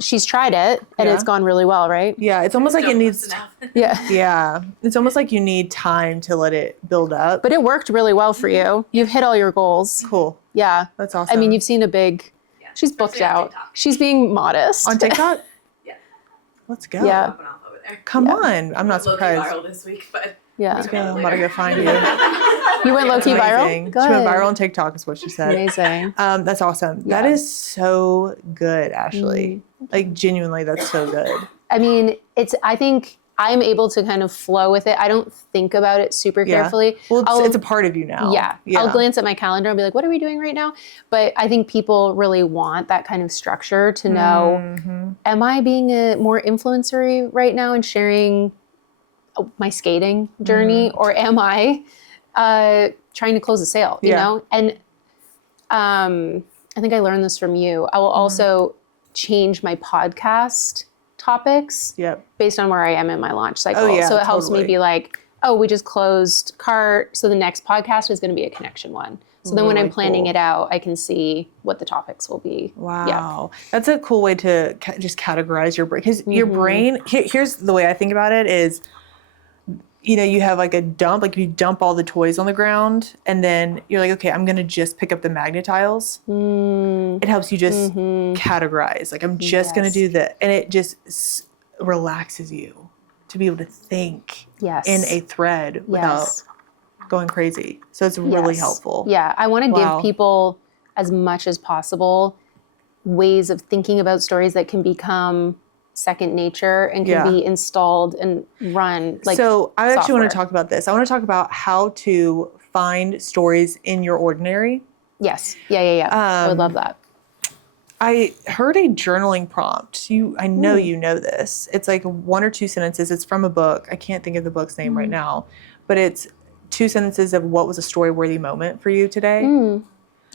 She's tried it and it's gone really well, right? Yeah, it's almost like it needs. Yeah, it's almost like you need time to let it build up. But it worked really well for you. You've hit all your goals. Cool. Yeah, that's awesome. I mean, you've seen a big. She's booked out. She's being modest on TikTok. Let's go. Yeah. Come on, I'm not surprised. Viral this week, but let's go. I'm about to go find you. You went low-key viral? Good. She went viral on TikTok is what she said. Amazing. That's awesome. Yeah. That is so good, Ashley. Like genuinely, that's so good. I mean, I think I'm able to kind of flow with it. I don't think about it super carefully. Well, it's a part of you now. Yeah. I'll glance at my calendar and be like, what are we doing right now? But I think people really want that kind of structure to know, am I being a more influencer-y right now and sharing my skating journey, or am I trying to close a sale, you know? And I think I learned this from you. I will also change my podcast topics based on where I am in my launch cycle. So it helps me be like, oh, we just closed cart, so the next podcast is going to be a connection one. So then when I'm planning it out, I can see what the topics will be. Wow. That's a cool way to just categorize your brain. Because your brain, here's the way I think about it is, you know, you have like a dump, like you dump all the toys on the ground and then you're like, okay, I'm going to just pick up the magnet tiles. It helps you just categorize. Like, I'm just going to do that. And it just relaxes you to be able to think in a thread without going crazy. So it's really helpful. Yeah. I want to give people as much as possible ways of thinking about stories that can become second nature and can be installed and run like So I actually software. want to talk about this. I want to talk about how to find stories in your ordinary. Yes. Yeah. I would love that. I heard a journaling prompt. I know you know this. It's like 1 or 2 sentences. It's from a book. I can't think of the book's name right now, but it's 2 sentences of what was a story-worthy moment for you today.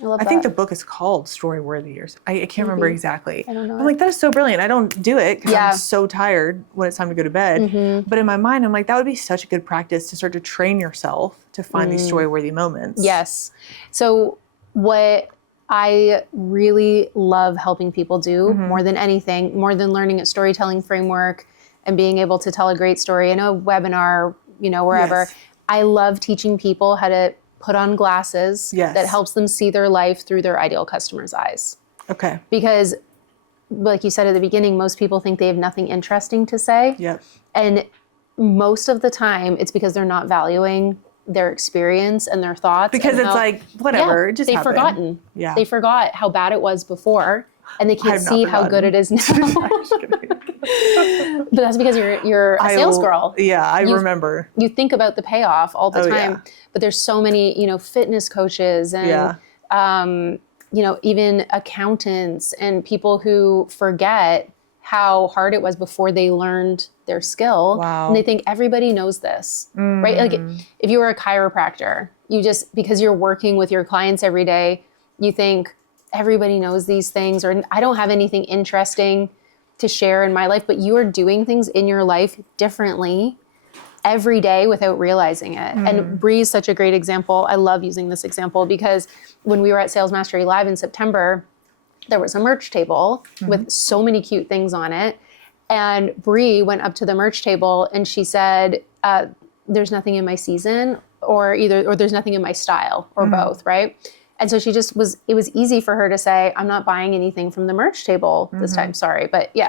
I think the book is called Storyworthy, or I can't remember exactly. I don't know. I'm like, that is so brilliant. I don't do it because I'm so tired when it's time to go to bed. But in my mind, I'm like, that would be such a good practice to start to train yourself to find these storyworthy moments. Yes. So what I really love helping people do more than anything, more than learning a storytelling framework and being able to tell a great story in a webinar, you know, wherever. I love teaching people how to put on glasses that helps them see their life through their ideal customer's eyes. Okay. Because like you said at the beginning, most people think they have nothing interesting to say. Yep. And most of the time it's because they're not valuing their experience and their thoughts. Because and it's like, whatever, it just they've happened. forgotten. Yeah. They forgot how bad it was before, and they can't I've not see how good forgotten. it is now. But that's because you're a sales girl. Yeah, I remember. You think about the payoff all the time. Yeah. But there's so many, fitness coaches and even accountants and people who forget how hard it was before they learned their skill. Wow. And they think everybody knows this, right? Like if you were a chiropractor, because you're working with your clients every day, you think everybody knows these things, or I don't have anything interesting to share in my life, but you are doing things in your life differently every day without realizing it. And Bree's such a great example. I love using this example because when we were at Sales Mastery Live in September, there was a merch table with so many cute things on it. And Bree went up to the merch table and she said, there's nothing in my season or there's nothing in my style or both, right? And so it was easy for her to say, I'm not buying anything from the merch table this time, sorry. But yeah,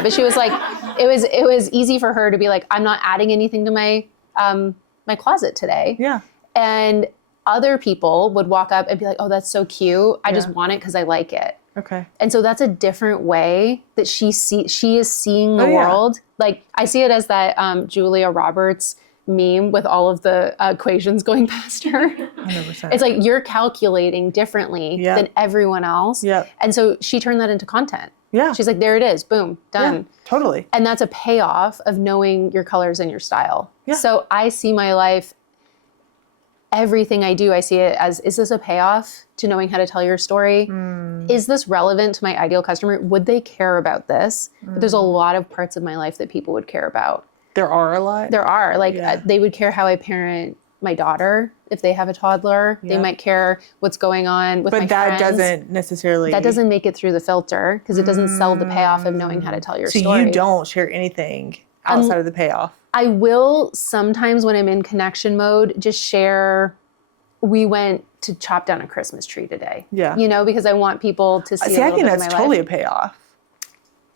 but she was like, it was easy for her to be like, I'm not adding anything to my my closet today. Yeah. And other people would walk up and be like, oh, that's so cute. I just want it because I like it. Okay. And so that's a different way that she is seeing the world. Like I see it as that Julia Roberts meme with all of the equations going past her. 100%. It's like you're calculating differently than everyone else. Yep. And so she turned that into content. Yeah. She's like, there it is. Boom. Done. Yeah, totally. And that's a payoff of knowing your colors and your style. Yeah. So I see my life, everything I do, I see it as, is this a payoff to knowing how to tell your story? Is this relevant to my ideal customer? Would they care about this? But there's a lot of parts of my life that people would care about. There are a lot. There are. Like they would care how I parent my daughter if they have a toddler. They might care what's going on with my friends. But that doesn't make it through the filter because it doesn't sell the payoff of knowing how to tell your story. So you don't share anything outside of the payoff? I will sometimes when I'm in connection mode just share, we went to chop down a Christmas tree today. Yeah. Because I want people to see a little I think bit of that's my totally life. a payoff.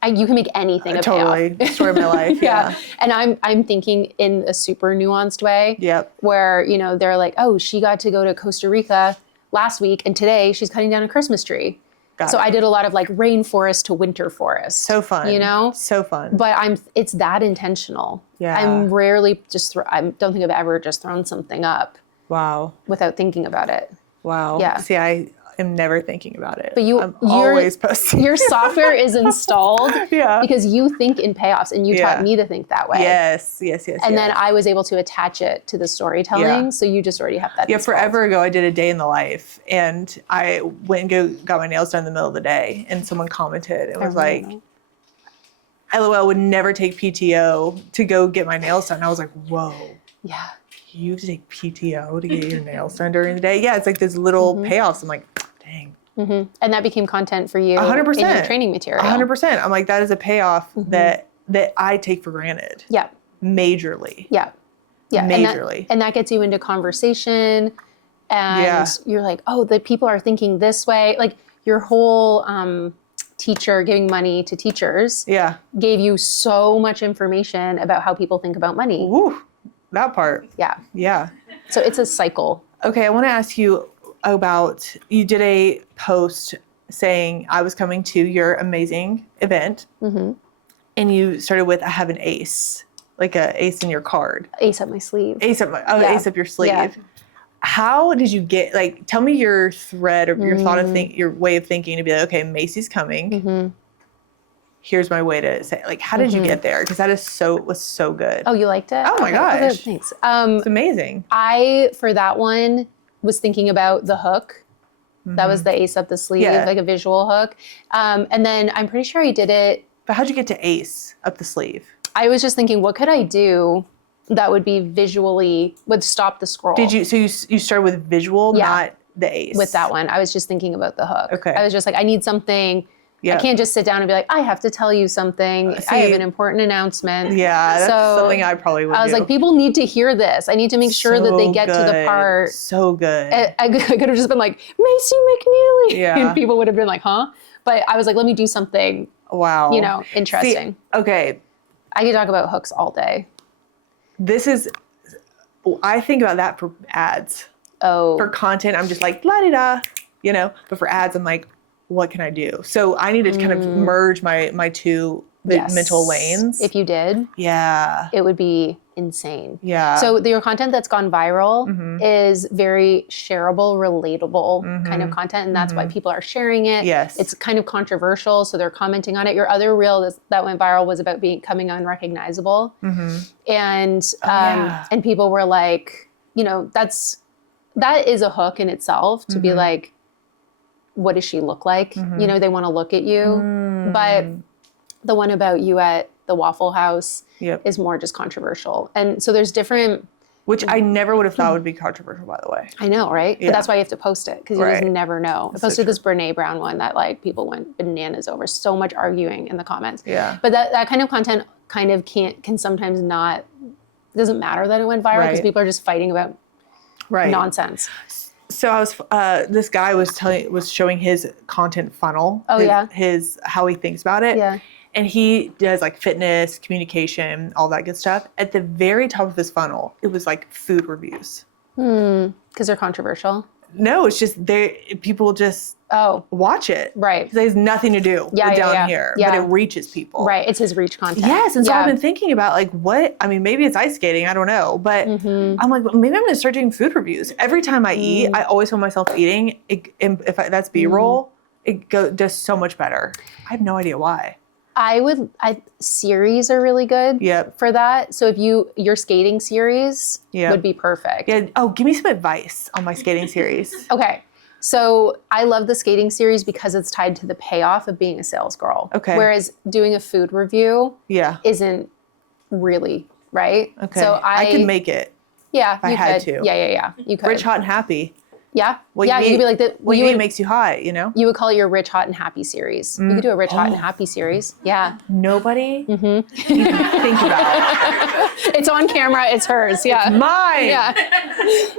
You can make anything a totally. payoff. Story of my life. Yeah. And I'm thinking in a super nuanced way. Yep. Where, they're like, oh, she got to go to Costa Rica last week and today she's cutting down a Christmas tree. So I did a lot of like rainforest to winter forest. So fun. So fun. But it's that intentional. Yeah. I'm rarely I don't think I've ever just thrown something up. Wow. Without thinking about it. Wow. Yeah. See, I am never thinking about it. But I'm always posting. Your software is installed Yeah. because you think in payoffs and you taught me to think that way. Yes. And then I was able to attach it to the storytelling. Yeah. So you just already have that. Yeah. installed. Forever ago, I did a day in the life and I went and got my nails done in the middle of the day and someone commented and was like, LOL would never take PTO to go get my nails done. And I was like, whoa. Yeah. You have to take PTO to get your nails done during the day? Yeah, it's like this little payoffs. I'm like, dang. And that became content for you 100%. in your training material. 100%. I'm like, that is a payoff that I take for granted. Yeah. Majorly. Yeah. Yeah. Majorly. And that gets you into conversation. And you're like, oh, the people are thinking this way. Like your whole teacher giving money to teachers gave you so much information about how people think about money. Ooh. That part. Yeah. Yeah. So it's a cycle. Okay, I want to ask you about, you did a post saying I was coming to your amazing event. And you started with, I have an ace, like a ace in your card. Ace up my sleeve. Ace up your sleeve. Yeah. How did you get, tell me your thread or your thought of your way of thinking to be like, okay, Macy's coming. Here's my way to say, how did you get there? Because that was so good. Oh, you liked it? Oh my gosh. Oh, thanks. It's amazing. I, for that one, was thinking about the hook. That was the ace up the sleeve, like a visual hook. And then I'm pretty sure I did it. But how'd you get to ace up the sleeve? I was just thinking, what could I do that would be would stop the scroll? So you started with visual, not the ace? With that one, I was just thinking about the hook. Okay. I was just like, I need something. I can't just sit down and be like, I have to tell you something. I have an important annount. Yeah, that's something I probably would do. I was like, people need to hear this. I need to make sure that they get to the part. So good. I could have just been like, Macy McNeely. Yeah. And people would have been like, huh? But I was like, let me do something, wow. interesting. See, okay. I could talk about hooks all day. I think about that for ads. Oh. For content, I'm just like, la-di-da, you know? But for ads, I'm like, what can I do? So I need to kind of merge my two mental lanes. If you did, it would be insane. Yeah. So your content that's gone viral is very shareable, relatable kind of content, and that's why people are sharing it. Yes. It's kind of controversial, so they're commenting on it. Your other reel that went viral was about becoming unrecognizable, and and people were like, you know, that is a hook in itself to be like, what does she look like? You know, they want to look at you, but the one about you at the Waffle House is more just controversial. And so there's different... Which I never would have thought would be controversial, by the way. I know, right? But that's why you have to post it, because you just never know. I posted this Brene Brown one that like people went bananas over. So much arguing in the comments. Yeah. But that kind of content kind of can sometimes not... It doesn't matter that it went viral because people are just fighting about nonsense. So I was this guy was showing his content funnel. His how he thinks about it. Yeah. And he does like fitness, communication, all that good stuff. At the very top of his funnel, it was like food reviews. Because they're controversial? No, it's just people just watch it. Right. Because it has nothing to do with down here. Yeah. But it reaches people. Right. It's his reach content. Yes. And so I've been thinking about like maybe it's ice skating. I don't know. But I'm like, well, maybe I'm going to start doing food reviews. Every time I eat, I always film myself eating. That's B-roll, it does so much better. I have no idea why. Series are really good for that. So if your skating series would be perfect. Yeah. Oh, give me some advice on my skating series. Okay. So I love the skating series because it's tied to the payoff of being a sales girl. Okay. Whereas doing a food review isn't really, right? Okay. So I can make it. Yeah. If I had to. Yeah. You could. Rich, hot, and happy. Yeah. You could be like that. What you eat makes you hot, you know? You would call it your rich, hot, and happy series. You could do a rich, hot, and happy series. Yeah. Nobody even think about it. It's on camera. It's hers. Yeah. It's mine. Yeah.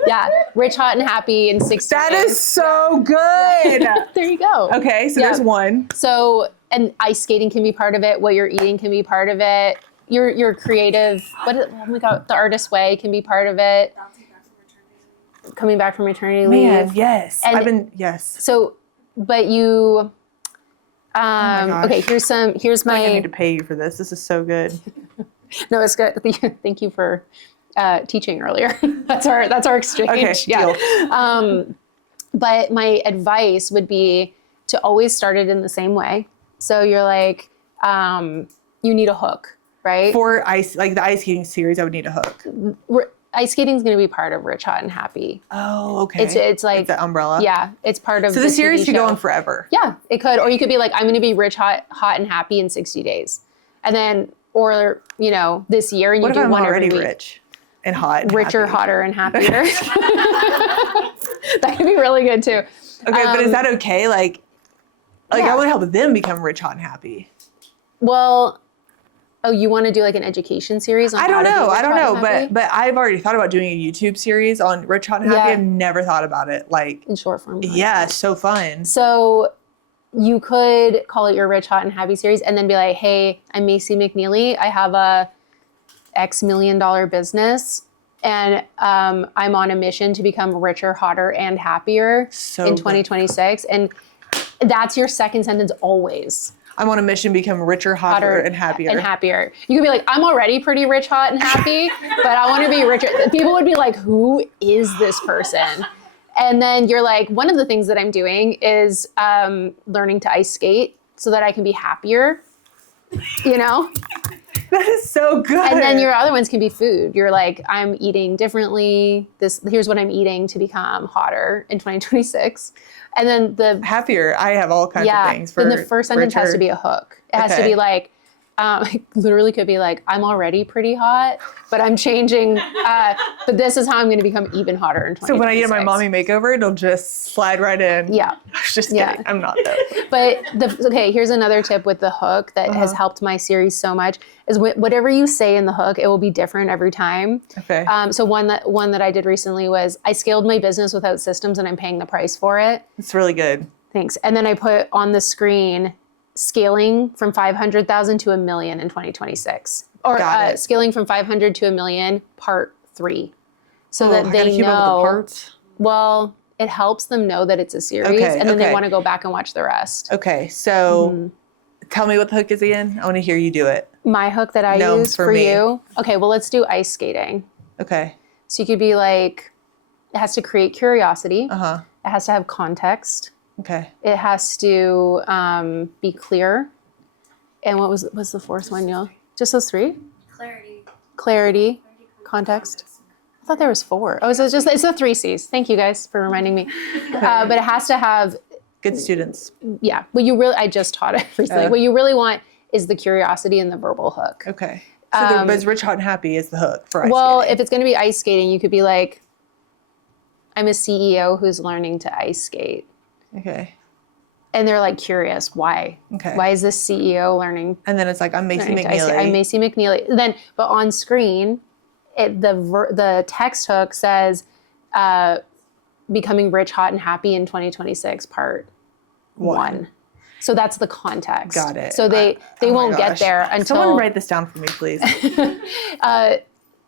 Yeah. Rich, hot, and happy in 60 That days. is so good. There you go. Okay. So there's one. So, and ice skating can be part of it. What you're eating can be part of it. Your creative, the artist way can be part of it. Coming back from maternity leave. Man, yes. And So, but you, okay, here's my. I need to pay you for this. This is so good. No, it's good. Thank you for teaching earlier. That's our exchange. Okay, deal. But my advice would be to always start it in the same way. So you're like, you need a hook, right? For the ice skating series, I would need a hook. Ice skating is going to be part of Rich, Hot, and Happy. Oh, okay. It's like the umbrella. Yeah, it's part of. So the series could go on forever. Yeah, it could, or you could be like, I'm going to be rich, hot, and happy in 60 days, and then, or this year, and what you do one already every week. Rich and hot, and richer, happy? Hotter, and happier. That could be really good too. Okay, but is that okay? Like I want to help them become rich, hot, and happy. Well. Oh, you want to do like an education series on I don't know, but I've already thought about doing a YouTube series on Rich, Hot, and Happy. I've never thought about it like in short form. Yeah, it's so fun. So you could call it your Rich, Hot, and Happy series and then be like, hey, I'm Macy McNeely. I have a X $1 million business and I'm on a mission to become richer, hotter, and happier in 2026. And that's your second sentence always. I'm on a mission to become richer, hotter, and happier. You could be like, I'm already pretty rich, hot, and happy, but I want to be richer. People would be like, who is this person? And then you're like, one of the things that I'm doing is learning to ice skate so that I can be happier, That is so good. And then your other ones can be food. You're like, I'm eating differently. Here's what I'm eating to become hotter in 2026. And then the happier. I have all kinds of things. Then the first sentence has to be a hook. It has to be like, literally could be like, I'm already pretty hot, but I'm changing. But this is how I'm going to become even hotter in 2026. So when I get my mommy makeover, it'll just slide right in. Yeah. I was just kidding. I'm not though. But here's another tip with the hook that has helped my series so much is whatever you say in the hook, it will be different every time. Okay. So one that I did recently was I scaled my business without systems and I'm paying the price for it. It's really good. Thanks. And then I put on the screen scaling from 500,000 to a million in 2026, or Got it. scaling from 500 to a million, part 3, so Oh, that I they gotta keep up with know. the parts. Well, it helps them know that it's a series, Okay, and then they okay. want to go back and watch the rest. Okay, so tell me what the hook is again. I want to hear you do it. My hook that I No, use for for me. you. Okay, well, let's do ice skating. Okay. So you could be like, it has to create curiosity. Uh-huh. It has to have context. Okay. It has to be clear. And what was the fourth one, Neil? Just those 3? Clarity. Context. I thought there was 4. Oh, so it's the 3 C's. Thank you guys for reminding me. But it has to have, Good students. yeah. I just taught it recently. What you really want is the curiosity and the verbal hook. Okay. So but it's rich, hot, and happy is the hook for ice Well, skating. if it's going to be ice skating, you could be like, I'm a CEO who's learning to ice skate. Okay. And they're like curious, why? Okay. Why is this CEO learning? And then it's like, I'm Macy learning to ice skate? McNeely. I'm Macy McNeely. Then, but on screen, the text hook says, becoming rich, hot, and happy in 2026, part 1. So that's the context. Got it. So they Oh my won't get gosh. there until Someone write this down for me, please.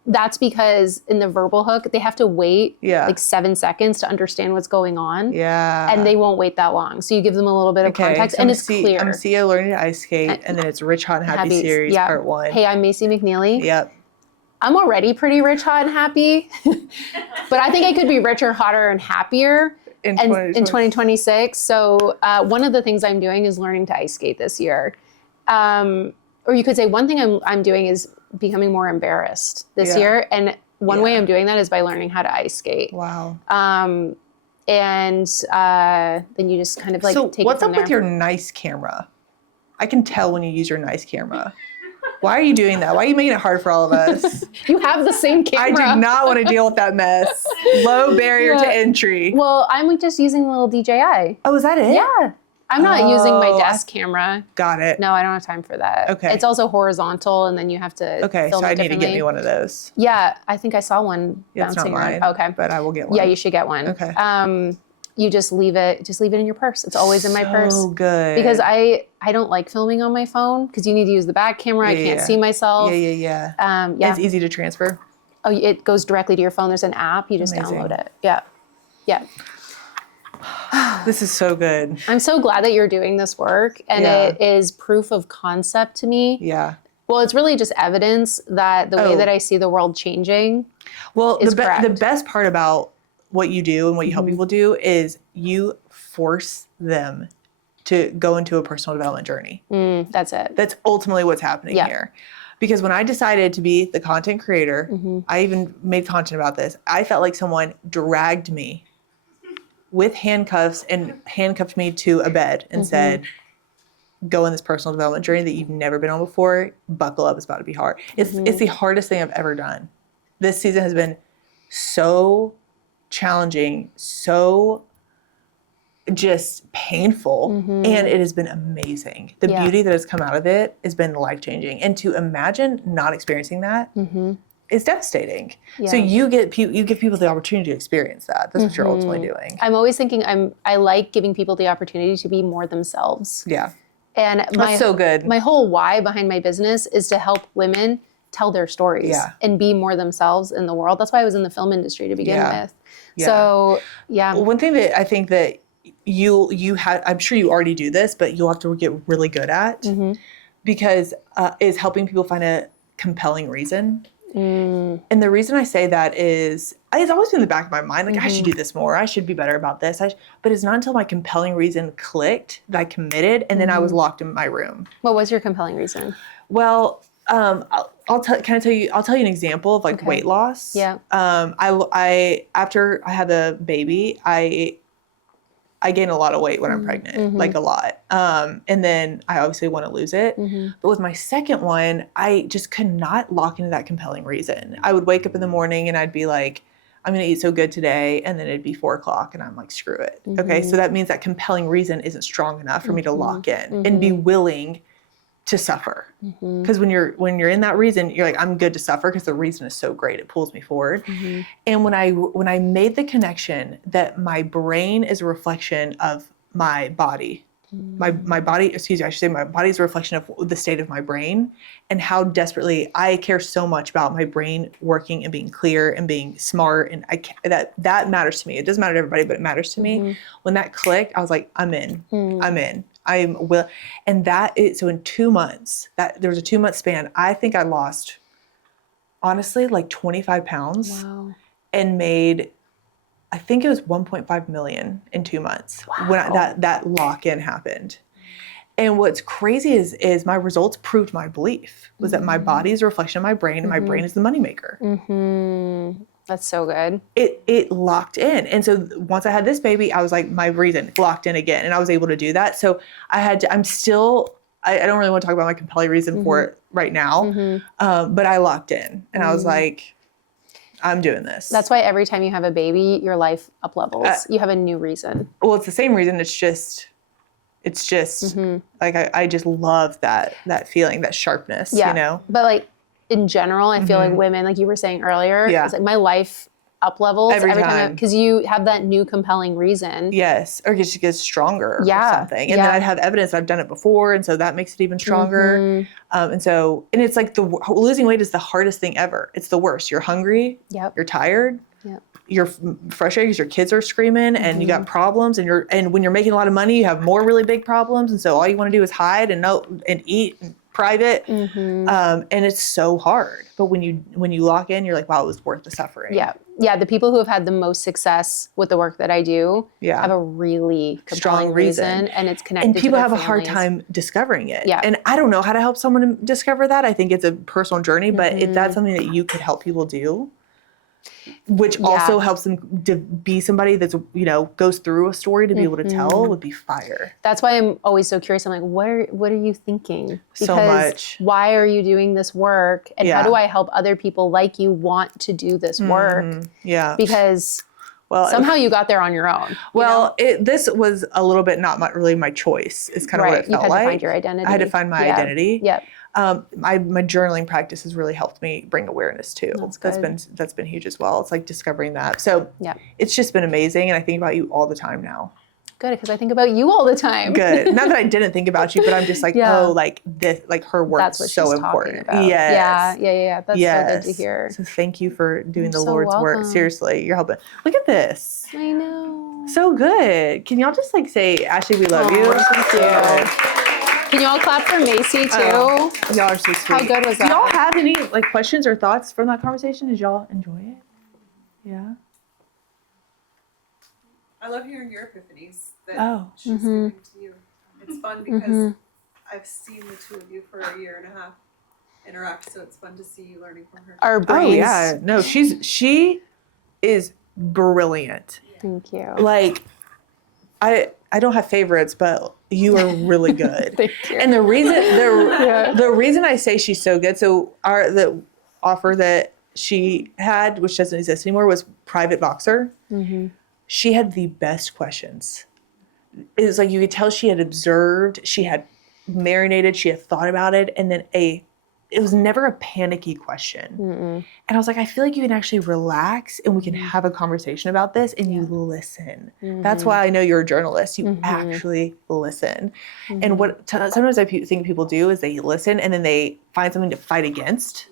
that's because in the verbal hook, they have to wait Yeah. like 7 seconds to understand what's going on. Yeah. And they won't wait that long. So you give them a little bit of context, so and I'm it's clear. I'm CEO learning to ice skate, and then it's Rich, Hot, and Happy series, yeah. part 1. Hey, I'm Macy McNeely. Yep. I'm already pretty rich, hot, and happy. But I think I could be richer, hotter, and happier in 2026. So one of the things I'm doing is learning to ice skate this year. Or you could say one thing I'm doing is becoming more embarrassed this year. And one way I'm doing that is by learning how to ice skate. Wow. And then you just kind of like So take it from what's up there. with your nice camera? I can tell when you use your nice camera. Why are you doing that? Why are you making it hard for all of us? You have the same camera. I do not want to deal with that mess. Low barrier to entry. Well, I'm just using a little DJI. Oh, is that it? Yeah. I'm not using my desk camera. Got it. No, I don't have time for that. Okay. It's also horizontal, and then you have to film so it I need to get differently. me one of those. Yeah, I think I saw one It's not bouncing mine. around. Okay. But I will get one. Yeah, you should get one. Okay. You just leave it in your purse. It's always in my purse. So good. Because I don't like filming on my phone because you need to use the back camera. I can't see myself. Yeah. Yeah. It's easy to transfer. Oh, it goes directly to your phone. There's an app. You just Amazing. download it. Yeah. Yeah. This is so good. I'm so glad that you're doing this work, and it is proof of concept to me. Yeah. Well, it's really just evidence that the way that I see the world changing. Well, is the correct. best part about what you do and what you help people do is you force them to go into a personal development journey. That's it. That's ultimately what's happening here. Because when I decided to be the content creator, I even made content about this. I felt like someone dragged me with handcuffs and handcuffed me to a bed and said, go on this personal development journey that you've never been on before. Buckle up, it's about to be hard. It's the hardest thing I've ever done. This season has been so challenging, so just painful, and it has been amazing. The beauty that has come out of it has been life-changing. And to imagine not experiencing that is devastating. So you give people the opportunity to experience that. That's what you're ultimately doing. I'm always thinking I like giving people the opportunity to be more themselves. Yeah. And That's so good. My whole why behind my business is to help women tell their stories and be more themselves in the world. That's why I was in the film industry to begin with. Yeah. So, yeah. One thing that I think that you had, I'm sure you already do this, but you'll have to get really good at because is helping people find a compelling reason. And the reason I say that is, it's always been in the back of my mind, like I should do this more. I should be better about this. But it's not until my compelling reason clicked that I committed, and then I was locked in my room. What was your compelling reason? Well, I'll tell you an example of like weight loss. Yeah. I after I had the baby, I gain a lot of weight when I'm pregnant, like a lot. And then I obviously want to lose it. But with my second one, I just could not lock into that compelling reason. I would wake up in the morning and I'd be like, I'm going to eat so good today. And then it'd be 4:00 and I'm like, screw it. Okay. So that means that compelling reason isn't strong enough for me to lock in and be willing to suffer. Because when you're in that reason, you're like, I'm good to suffer because the reason is so great. It pulls me forward. And when I made the connection that my brain is a reflection of my body, my body, excuse me, I should say my body's a reflection of the state of my brain and how desperately I care so much about my brain working and being clear and being smart. And that matters to me. It doesn't matter to everybody, but it matters to me. When that clicked, I was like, I'm in. I'm will. And so in 2 months, there was a 2-month span, I think I lost, honestly, like 25 pounds and made, I think it was 1.5 million in 2 months when that lock-in happened. And what's crazy is my results proved my belief was that my body is a reflection of my brain and my brain is the moneymaker. That's so good. It locked in. And so once I had this baby, I was like, my reason locked in again. And I was able to do that. So I don't really want to talk about my compelling reason for it right now. But I locked in and I was like, I'm doing this. That's why every time you have a baby, your life up levels. You have a new reason. Well, it's the same reason. It's just like, I just love that feeling, that sharpness, you know? But like in general, I feel like women, like you were saying earlier, it's like my life up levels every time because you have that new compelling reason. Yes. Or it just gets stronger or something. And then I'd have evidence I've done it before. And so that makes it even stronger. And it's like losing weight is the hardest thing ever. It's the worst. You're hungry. You're tired. You're frustrated because your kids are screaming and you got problems and when you're making a lot of money, you have more really big problems. And so all you want to do is hide and eat and private. And it's so hard. But when you lock in, you're like, wow, it was worth the suffering. Yeah. The people who have had the most success with the work that I do have a really compelling reason and it's connected and people to have their a hard families. time discovering it. And I don't know how to help someone discover that. I think it's a personal journey, but if that's something that you could help people do, which also helps them to be somebody that's, goes through a story to be able to tell, would be fire. That's why I'm always so curious. I'm like, what are you thinking? Because so much. Why are you doing this work? And how do I help other people like you want to do this work? Because somehow you got there on your own. Well, this was a little bit not really my choice. It's kind of what it felt like. You had to find your identity. I had to find my identity. My journaling practice has really helped me bring awareness too. That's been huge as well. It's like discovering that. So it's just been amazing. And I think about you all the time now. Good, because I think about you all the time. Good. Not that I didn't think about you, but I'm just like, oh, like this, like her work is so important. Yes. Yeah. That's so good to hear. So thank you for doing the Lord's work. Seriously, you're helping. Look at this. I know. So good. Can y'all just like say, Ashley, we love you? Thank you. Can you all clap for Macy too? Y'all are so sweet. How good was that? Do y'all have any like questions or thoughts from that conversation? Did y'all enjoy it? Yeah. I love hearing your epiphanies that she's giving to you. It's fun because I've seen the two of you for a year and a half interact, so it's fun to see you learning from her. Our brains. Oh yeah, no, she is brilliant. Thank you. Like, I don't have favorites, but you are really good. Thank you. And the reason I say she's so good, so the offer that she had, which doesn't exist anymore, was private boxer. She had the best questions. It was like you could tell she had observed, she had marinated, she had thought about it, and then it was never a panicky question. And I was like, I feel like you can actually relax and we can have a conversation about this and you listen. That's why I know you're a journalist. You actually listen. And what sometimes I think people do is they listen and then they find something to fight against.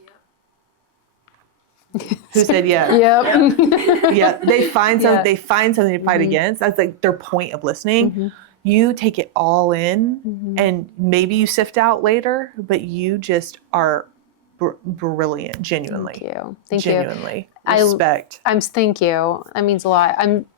Who said yeah? Yeah. They find something to fight against. That's like their point of listening. You take it all in and maybe you sift out later, but you just are brilliant, genuinely. Thank you. Genuinely. Respect. Thank you. That means a lot.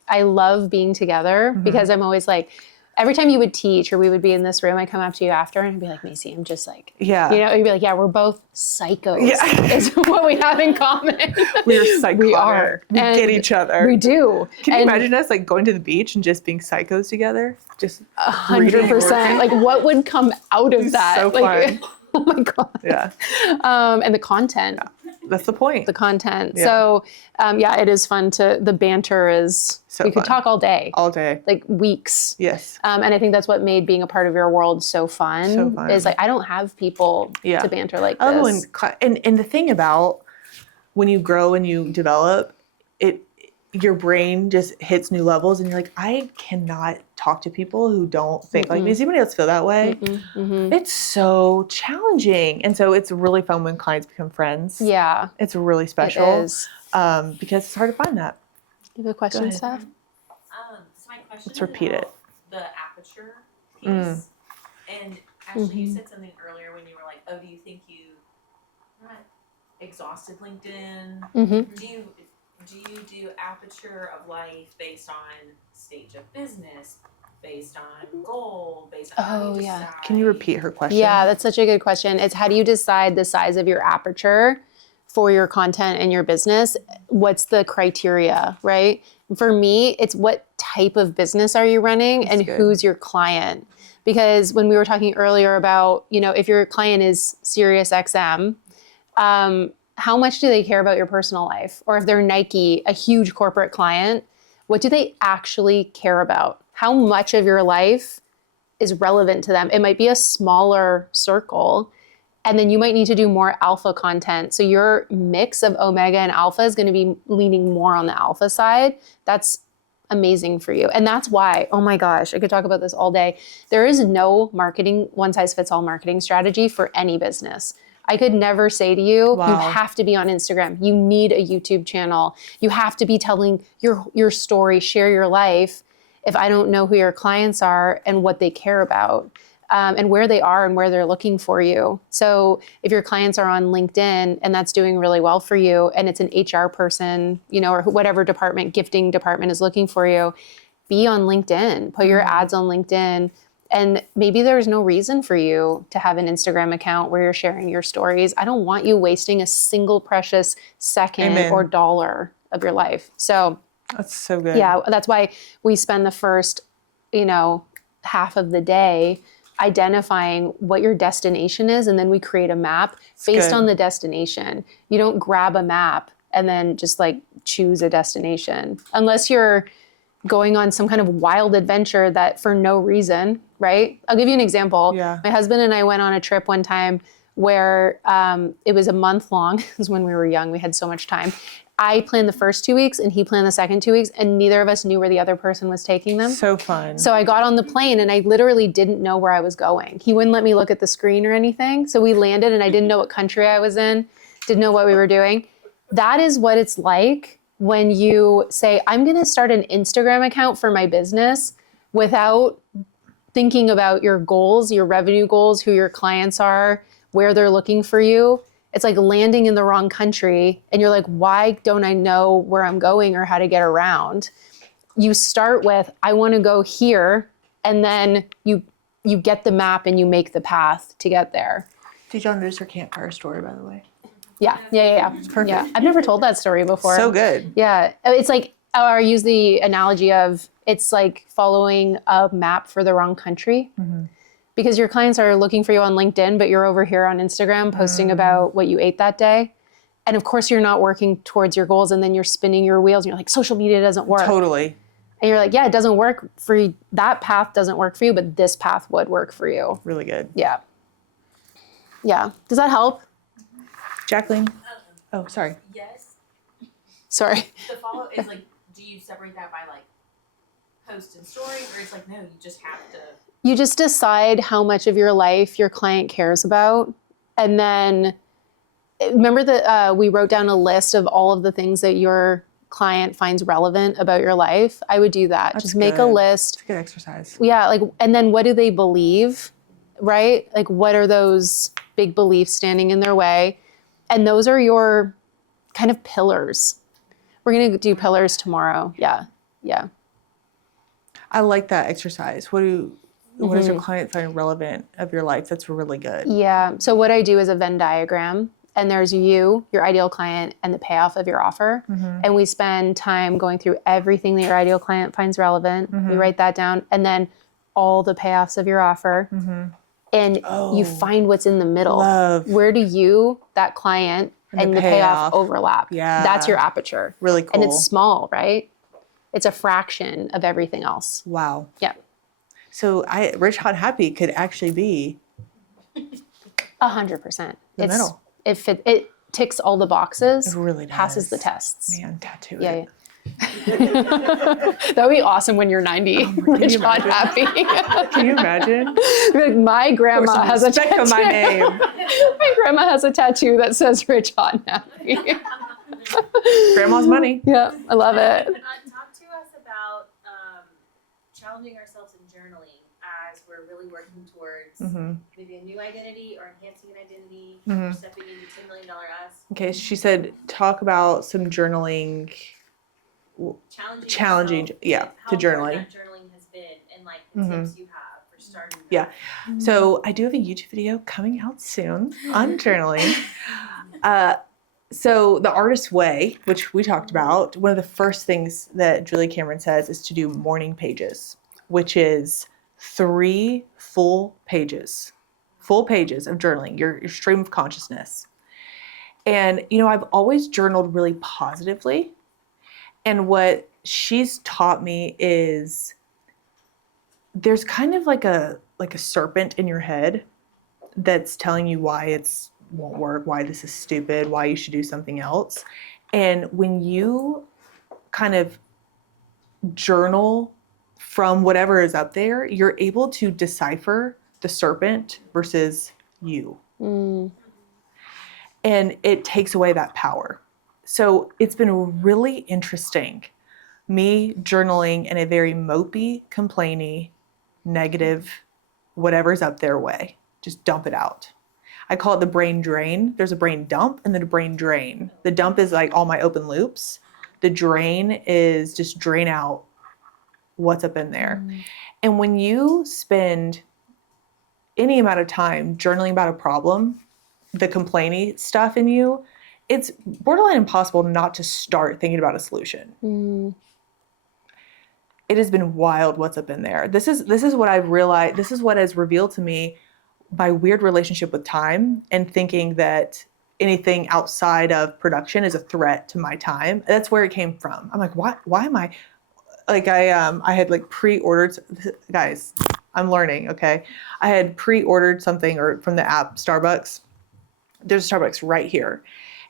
I love being together because I'm always like, every time you would teach or we would be in this room, I'd come up to you after and I'd be like, Macy, I'm just like, you'd be like, yeah, we're both psychos. Is what we have in common. We're psycho. We are. We get each other. We do. Can you imagine us like going to the beach and just being psychos together? Just 100%. Like what would come out of that? So like, fun. Oh my God. Yeah. And the content. That's the point. The content. Yeah. So, it is fun the banter is, so we could talk all day. All day. Like weeks. Yes. And I think that's what made being a part of your world so fun. Is like, I don't have people to banter like this. And the thing about when you grow and you develop, your brain just hits new levels and you're like, I cannot talk to people who don't think like me. Does anybody else feel that way? It's so challenging. And so it's really fun when clients become friends. Yeah. It's really special. It is. Because it's hard to find that. You have a question, ahead. Steph? So my question Let's is repeat about it. the aperture piece. And actually, you said something earlier when you were like, "Oh, do you think you not exhausted LinkedIn? Do you do aperture of life based on stage of business, based on goal, based on how you decide?" Can you repeat her question? Yeah, that's such a good question. It's how do you decide the size of your aperture for your content and your business? What's the criteria, right? For me, it's what type of business are you running and who's your client? Because when we were talking earlier about, if your client is Sirius XM, how much do they care about your personal life? Or if they're Nike, a huge corporate client, what do they actually care about? How much of your life is relevant to them? It might be a smaller circle, and then you might need to do more alpha content. So your mix of omega and alpha is going to be leaning more on the alpha side. That's amazing for you. And that's why, oh my gosh, I could talk about this all day. There is no marketing, one size fits all marketing strategy for any business. I could never say to you, you have to be on Instagram. You need a YouTube channel. You have to be telling your story, share your life, if I don't know who your clients are and what they care about. And where they are and where they're looking for you. So if your clients are on LinkedIn and that's doing really well for you and it's an HR person, or whatever department, gifting department is looking for you, be on LinkedIn, put your ads on LinkedIn. And maybe there's no reason for you to have an Instagram account where you're sharing your stories. I don't want you wasting a single precious second or dollar of your life. So that's so good. Yeah, that's why we spend the first, half of the day identifying what your destination is, and then we create a map based on the destination. You don't grab a map and then just choose a destination unless you're going on some kind of wild adventure that for no reason, right? I'll give you an example. Yeah. My husband and I went on a trip one time where it was a month long. This was when we were young. We had so much time. I planned the first 2 weeks and he planned the second 2 weeks, and neither of us knew where the other person was taking them. So fun. So I got on the plane and I literally didn't know where I was going. He wouldn't let me look at the screen or anything. So we landed and I didn't know what country I was in, didn't know what we were doing. That is what it's like when you say, I'm going to start an Instagram account for my business without thinking about your goals, your revenue goals, who your clients are, where they're looking for you. It's like landing in the wrong country and you're like, why don't I know where I'm going or how to get around? You start with, I want to go here, and then you get the map and you make the path to get there. Did y'all notice her campfire story, by the way? Yeah. Perfect. Yeah. I've never told that story before. So good. Yeah. It's like, I use the analogy of, it's like following a map for the wrong country. Because your clients are looking for you on LinkedIn, but you're over here on Instagram posting about what you ate that day. And of course, you're not working towards your goals, and then you're spinning your wheels and you're like, social media doesn't work. Totally. And you're like, yeah, it doesn't work for you. That path doesn't work for you, but this path would work for you. Really good. Yeah. Yeah. Does that help? Jacqueline? Oh, sorry. Yes. Sorry. The follow is do you separate that by post and stories, or it's no, you just have to. You just decide how much of your life your client cares about. And then remember that we wrote down a list of all of the things that your client finds relevant about your life. I would do that. That's just make a list. It's a good exercise. Yeah. And then what do they believe, right? What are those big beliefs standing in their way? And those are your kind of pillars. We're going to do pillars tomorrow. Yeah. Yeah. I like that exercise. What does your client find relevant of your life? That's really good. Yeah. So what I do is a Venn diagram, and there's you, your ideal client, and the payoff of your offer. And we spend time going through everything that your ideal client finds relevant. We write that down, and then all the payoffs of your offer. And you find what's in the middle. Where do you, that client, and the payoff overlap? Yeah. That's your aperture. Really cool. And it's small, right? It's a fraction of everything else. Wow. Yeah. So Rich, Hot, Happy could actually be 100%. The middle. It ticks all the boxes. It really does. Passes the tests. Man, tattoo Yeah, it. yeah. That would be awesome when you're 90, rich, hot, happy. Can you imagine? Like, my grandma has a Respect tattoo. on my name. My grandma has a tattoo that says rich, hot, and happy. Grandma's money. Yeah, I love it. Talk to us about challenging ourselves in journaling as we're really working towards maybe a new identity or enhancing an identity, or stepping into $10 million us. Okay, she said talk about some journaling. Challenging, yourself yeah, with how to journaling. important that journaling has been, and like the tips you have for starting. Yeah. So I do have a YouTube video coming out soon on journaling. So the artist's way, which we talked about, one of the first things that Julie Cameron says is to do morning pages, which is 3 full pages of journaling, your stream of consciousness. And, you know, I've always journaled really positively. And what she's taught me is there's kind of like a serpent in your head that's telling you why it's won't work, why this is stupid, why you should do something else. And when you kind of journal from whatever is up there, you're able to decipher the serpent versus you. And it takes away that power. So it's been really interesting, me journaling in a very mopey, complainy, negative, whatever's up there way. Just dump it out. I call it the brain drain. There's a brain dump and then a brain drain. The dump is like all my open loops. The drain is just drain out what's up in there. And when you spend any amount of time journaling about a problem, the complainy stuff in you, it's borderline impossible not to start thinking about a solution. It has been wild what's up in there. This is what I've realized. This is what has revealed to me my weird relationship with time and thinking that anything outside of production is a threat to my time. That's where it came from. I'm like, why am I like, I had like pre-ordered, guys, I'm learning. Okay. I had pre-ordered something or from the app Starbucks. There's a Starbucks right here.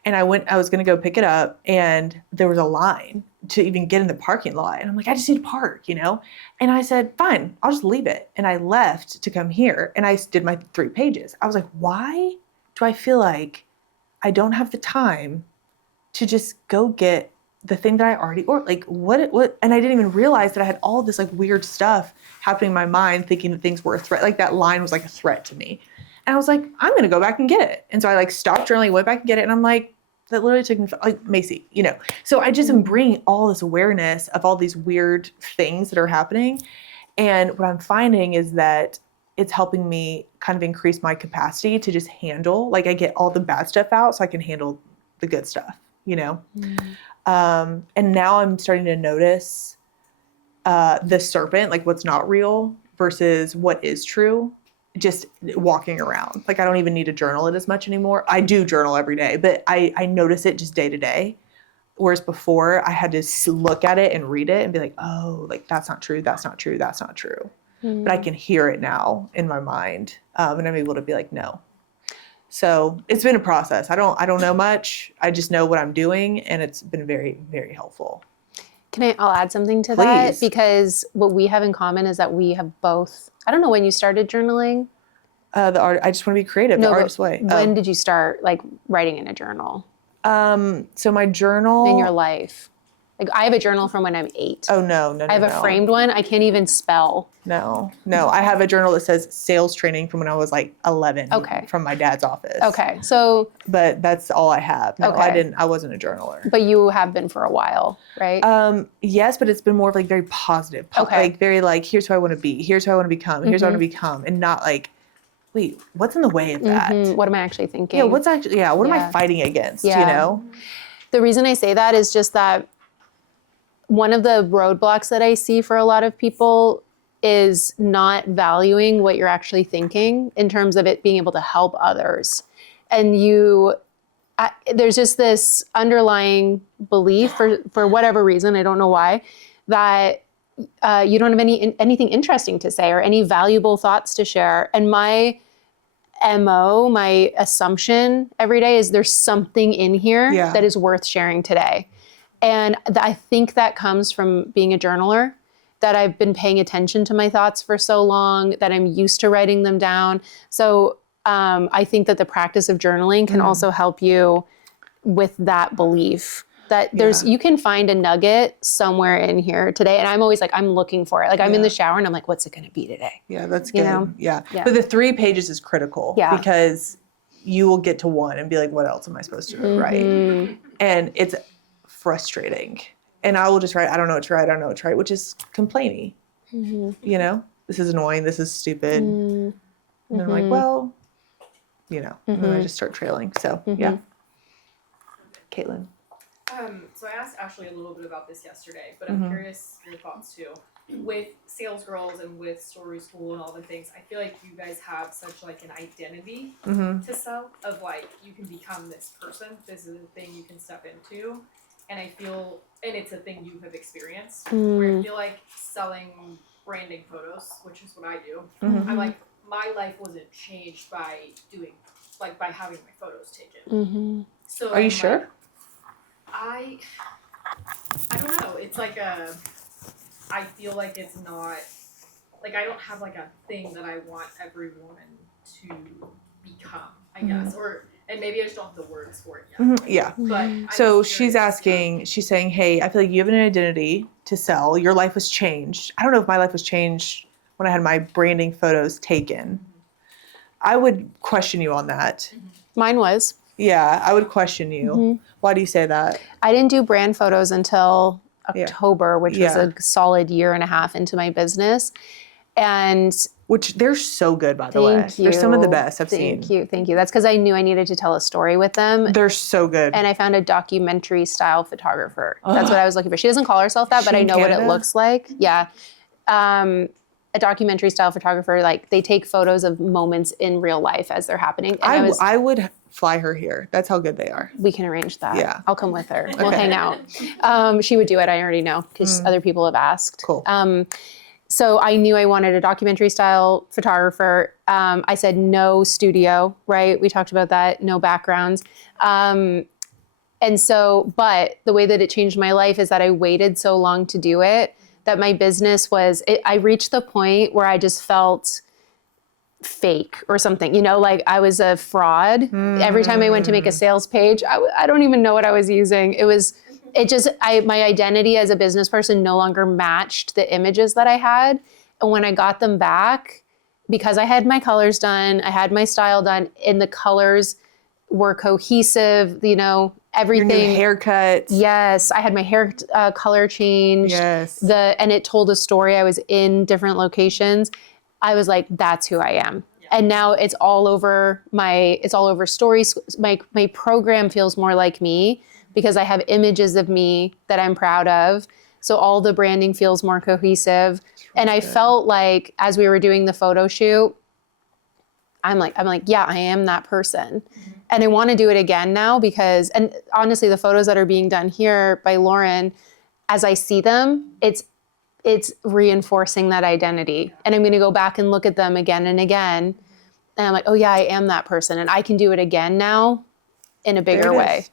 And I was going to go pick it up and there was a line to even get in the parking lot. And I'm like, I just need to park, you know? And I said, fine, I'll just leave it. And I left to come here and I did my 3 pages. I was like, why do I feel like I don't have the time to just go get the thing that I already ordered? Like what, and I didn't even realize that I had all this like weird stuff happening in my mind thinking that things were a threat. Like that line was like a threat to me. And I was like, I'm going to go back and get it. And so I like stopped journaling, went back and get it. And I'm like, that literally took me, like Macy, you know? So I just am bringing all this awareness of all these weird things that are happening. And what I'm finding is that it's helping me kind of increase my capacity to just handle, like I get all the bad stuff out so I can handle the good stuff, you know? And now I'm starting to notice the serpent, like what's not real versus what is true. Just walking around. Like I don't even need to journal it as much anymore. I do journal every day, but I notice it just day to day. Whereas before I had to look at it and read it and be like, oh, like that's not true. That's not true. That's not true. But I can hear it now in my mind. And I'm able to be like, no. So it's been a process. I don't know much. I just know what I'm doing. And it's been very, very helpful. I'll add something to that because what we have in common is that we have both, I don't know when you started journaling. I just want to be creative, the artist's way. When did you start like writing in a journal? So my journal. In your life. Like I have a journal from when I'm 8. Oh, no. I have a framed one. I can't even spell. No. I have a journal that says sales training from when I was like 11. Okay. From my dad's office. Okay. So. But that's all I have. No, okay. I wasn't a journaler. But you have been for a while, right? Yes, but it's been more of like very positive. Okay. Like very like, here's who I want to be. Here's who I want to become. Here's who I want to become. And not like, wait, what's in the way of that? What am I actually thinking? Yeah, what am I fighting against, you know? The reason I say that is just that one of the roadblocks that I see for a lot of people is not valuing what you're actually thinking in terms of it being able to help others. And there's just this underlying belief for whatever reason, I don't know why, that you don't have anything interesting to say or any valuable thoughts to share. And my MO, my assumption every day is there's something in here that is worth sharing today. And I think that comes from being a journaler, that I've been paying attention to my thoughts for so long, that I'm used to writing them down. So I think that the practice of journaling can also help you with that belief that you can find a nugget somewhere in here today. And I'm always like, I'm looking for it. Like I'm in the shower and I'm like, what's it going to be today? Yeah, that's good. You know? Yeah. Yeah. But the 3 pages is critical because you will get to 1 and be like, what else am I supposed to write? And it's frustrating. And I will just write, I don't know what to write, I don't know what to write, which is complainy. You know, this is annoying, this is stupid. And then I'm like, well, you know, and then I just start trailing. So, yeah. Caitlin. So I asked Ashley a little bit about this yesterday, but I'm curious your thoughts too. With Sales Girls and with Story School and all the things, I feel like you guys have such like an identity to sell of like you can become this person. This is a thing you can step into, and I feel, and it's a thing you have experienced. Where I feel like selling branding photos, which is what I do. I'm like my life wasn't changed by doing like by having my photos taken. So Are you sure? I don't know. It's like I feel like it's not, like I don't have like a thing that I want every woman to become, I guess. Or, and maybe I just don't have the words for it yet. Yeah. But I'm So just she's curious. asking, she's saying, hey, I feel like you have an identity to sell. Your life was changed. I don't know if my life was changed when I had my branding photos taken. I would question you on that. Mine was. Yeah, I would question you. Why do you say that? I didn't do brand photos until October, which was a solid year and a half into my business. And which they're so good, by the way. They're some of the best I've seen. Thank you. That's because I knew I needed to tell a story with them. They're so good. And I found a documentary style photographer. That's what I was looking for. She doesn't call herself that, but I know what it looks like. Yeah. A documentary style photographer, like they take photos of moments in real life as they're happening. And I would fly her here. That's how good they are. We can arrange that. Yeah. I'll come with her. We'll hang out. She would do it. I already know because other people have asked. Cool. So I knew I wanted a documentary style photographer. I said no studio, right? We talked about that, no backgrounds. And so, but the way that it changed my life is that I waited so long to do it that my business was, I reached the point where I just felt fake or something, you know, like I was a fraud. Every time I went to make a sales page, I don't even know what I was using. My identity as a business person no longer matched the images that I had. And when I got them back, because I had my colors done, I had my style done, and the colors were cohesive, you know, everything. Your new haircut. Yes, I had my hair color changed. Yes. And it told a story. I was in different locations. I was like, that's who I am. Yeah. And now it's all over stories. My program feels more like me because I have images of me that I'm proud of. So all the branding feels more cohesive. And I felt like as we were doing the photo shoot, I'm like, yeah, I am that person. And I want to do it again now because, and honestly, the photos that are being done here by Lauren, as I see them, it's reinforcing that identity. And I'm going to go back and look at them again and again. And I'm like, oh yeah, I am that person. And I can do it again now in a bigger way.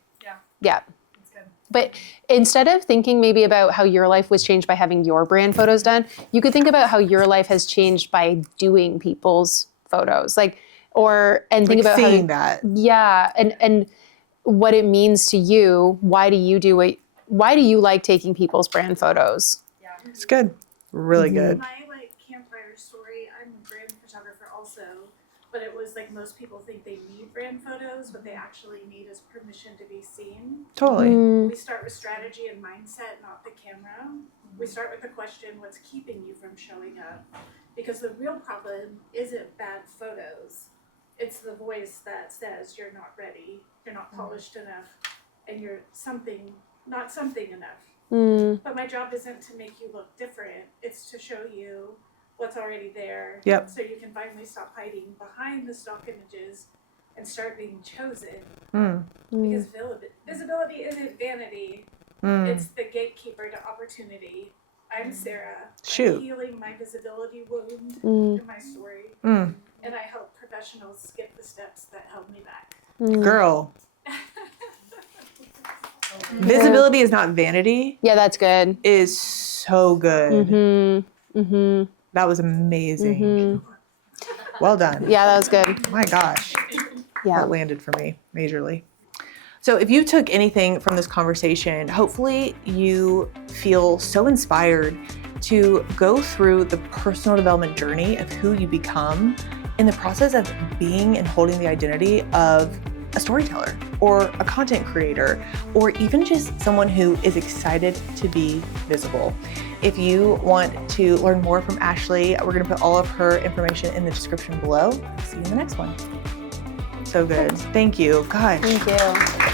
Yeah. That's good. But instead of thinking maybe about how your life was changed by having your brand photos done, you could think about how your life has changed by doing people's photos. Think about seeing that. Yeah. And what it means to you. Why do you like taking people's brand photos? Yeah. It's good. Really good. My campfire story, I'm a brand photographer also, but it was like most people think they need brand photos. What they actually need is permission to be seen. Totally. We start with strategy and mindset, not the camera. We start with the question, what's keeping you from showing up? Because the real problem isn't bad photos. It's the voice that says you're not ready, you're not polished enough, and you're not something enough. But my job isn't to make you look different. It's to show you what's already there. Yep. So you can finally stop hiding behind the stock images and start being chosen. Because visibility isn't vanity. It's the gatekeeper to opportunity. I'm Sarah. I'm healing my visibility wound through my story. And I help professionals skip the steps that held me back. Girl. Visibility is not vanity Yeah, that's good. is so good. That was amazing. Well done. Yeah, that was good. My gosh. Yeah. That landed for me majorly. So if you took anything from this conversation, hopefully you feel so inspired to go through the personal development journey of who you become in the process of being and holding the identity of a storyteller or a content creator, or even just someone who is excited to be visible. If you want to learn more from Ashley, we're gonna put all of her information in the description below. See you in the next one. So good. Thank you. Gosh. Thank you.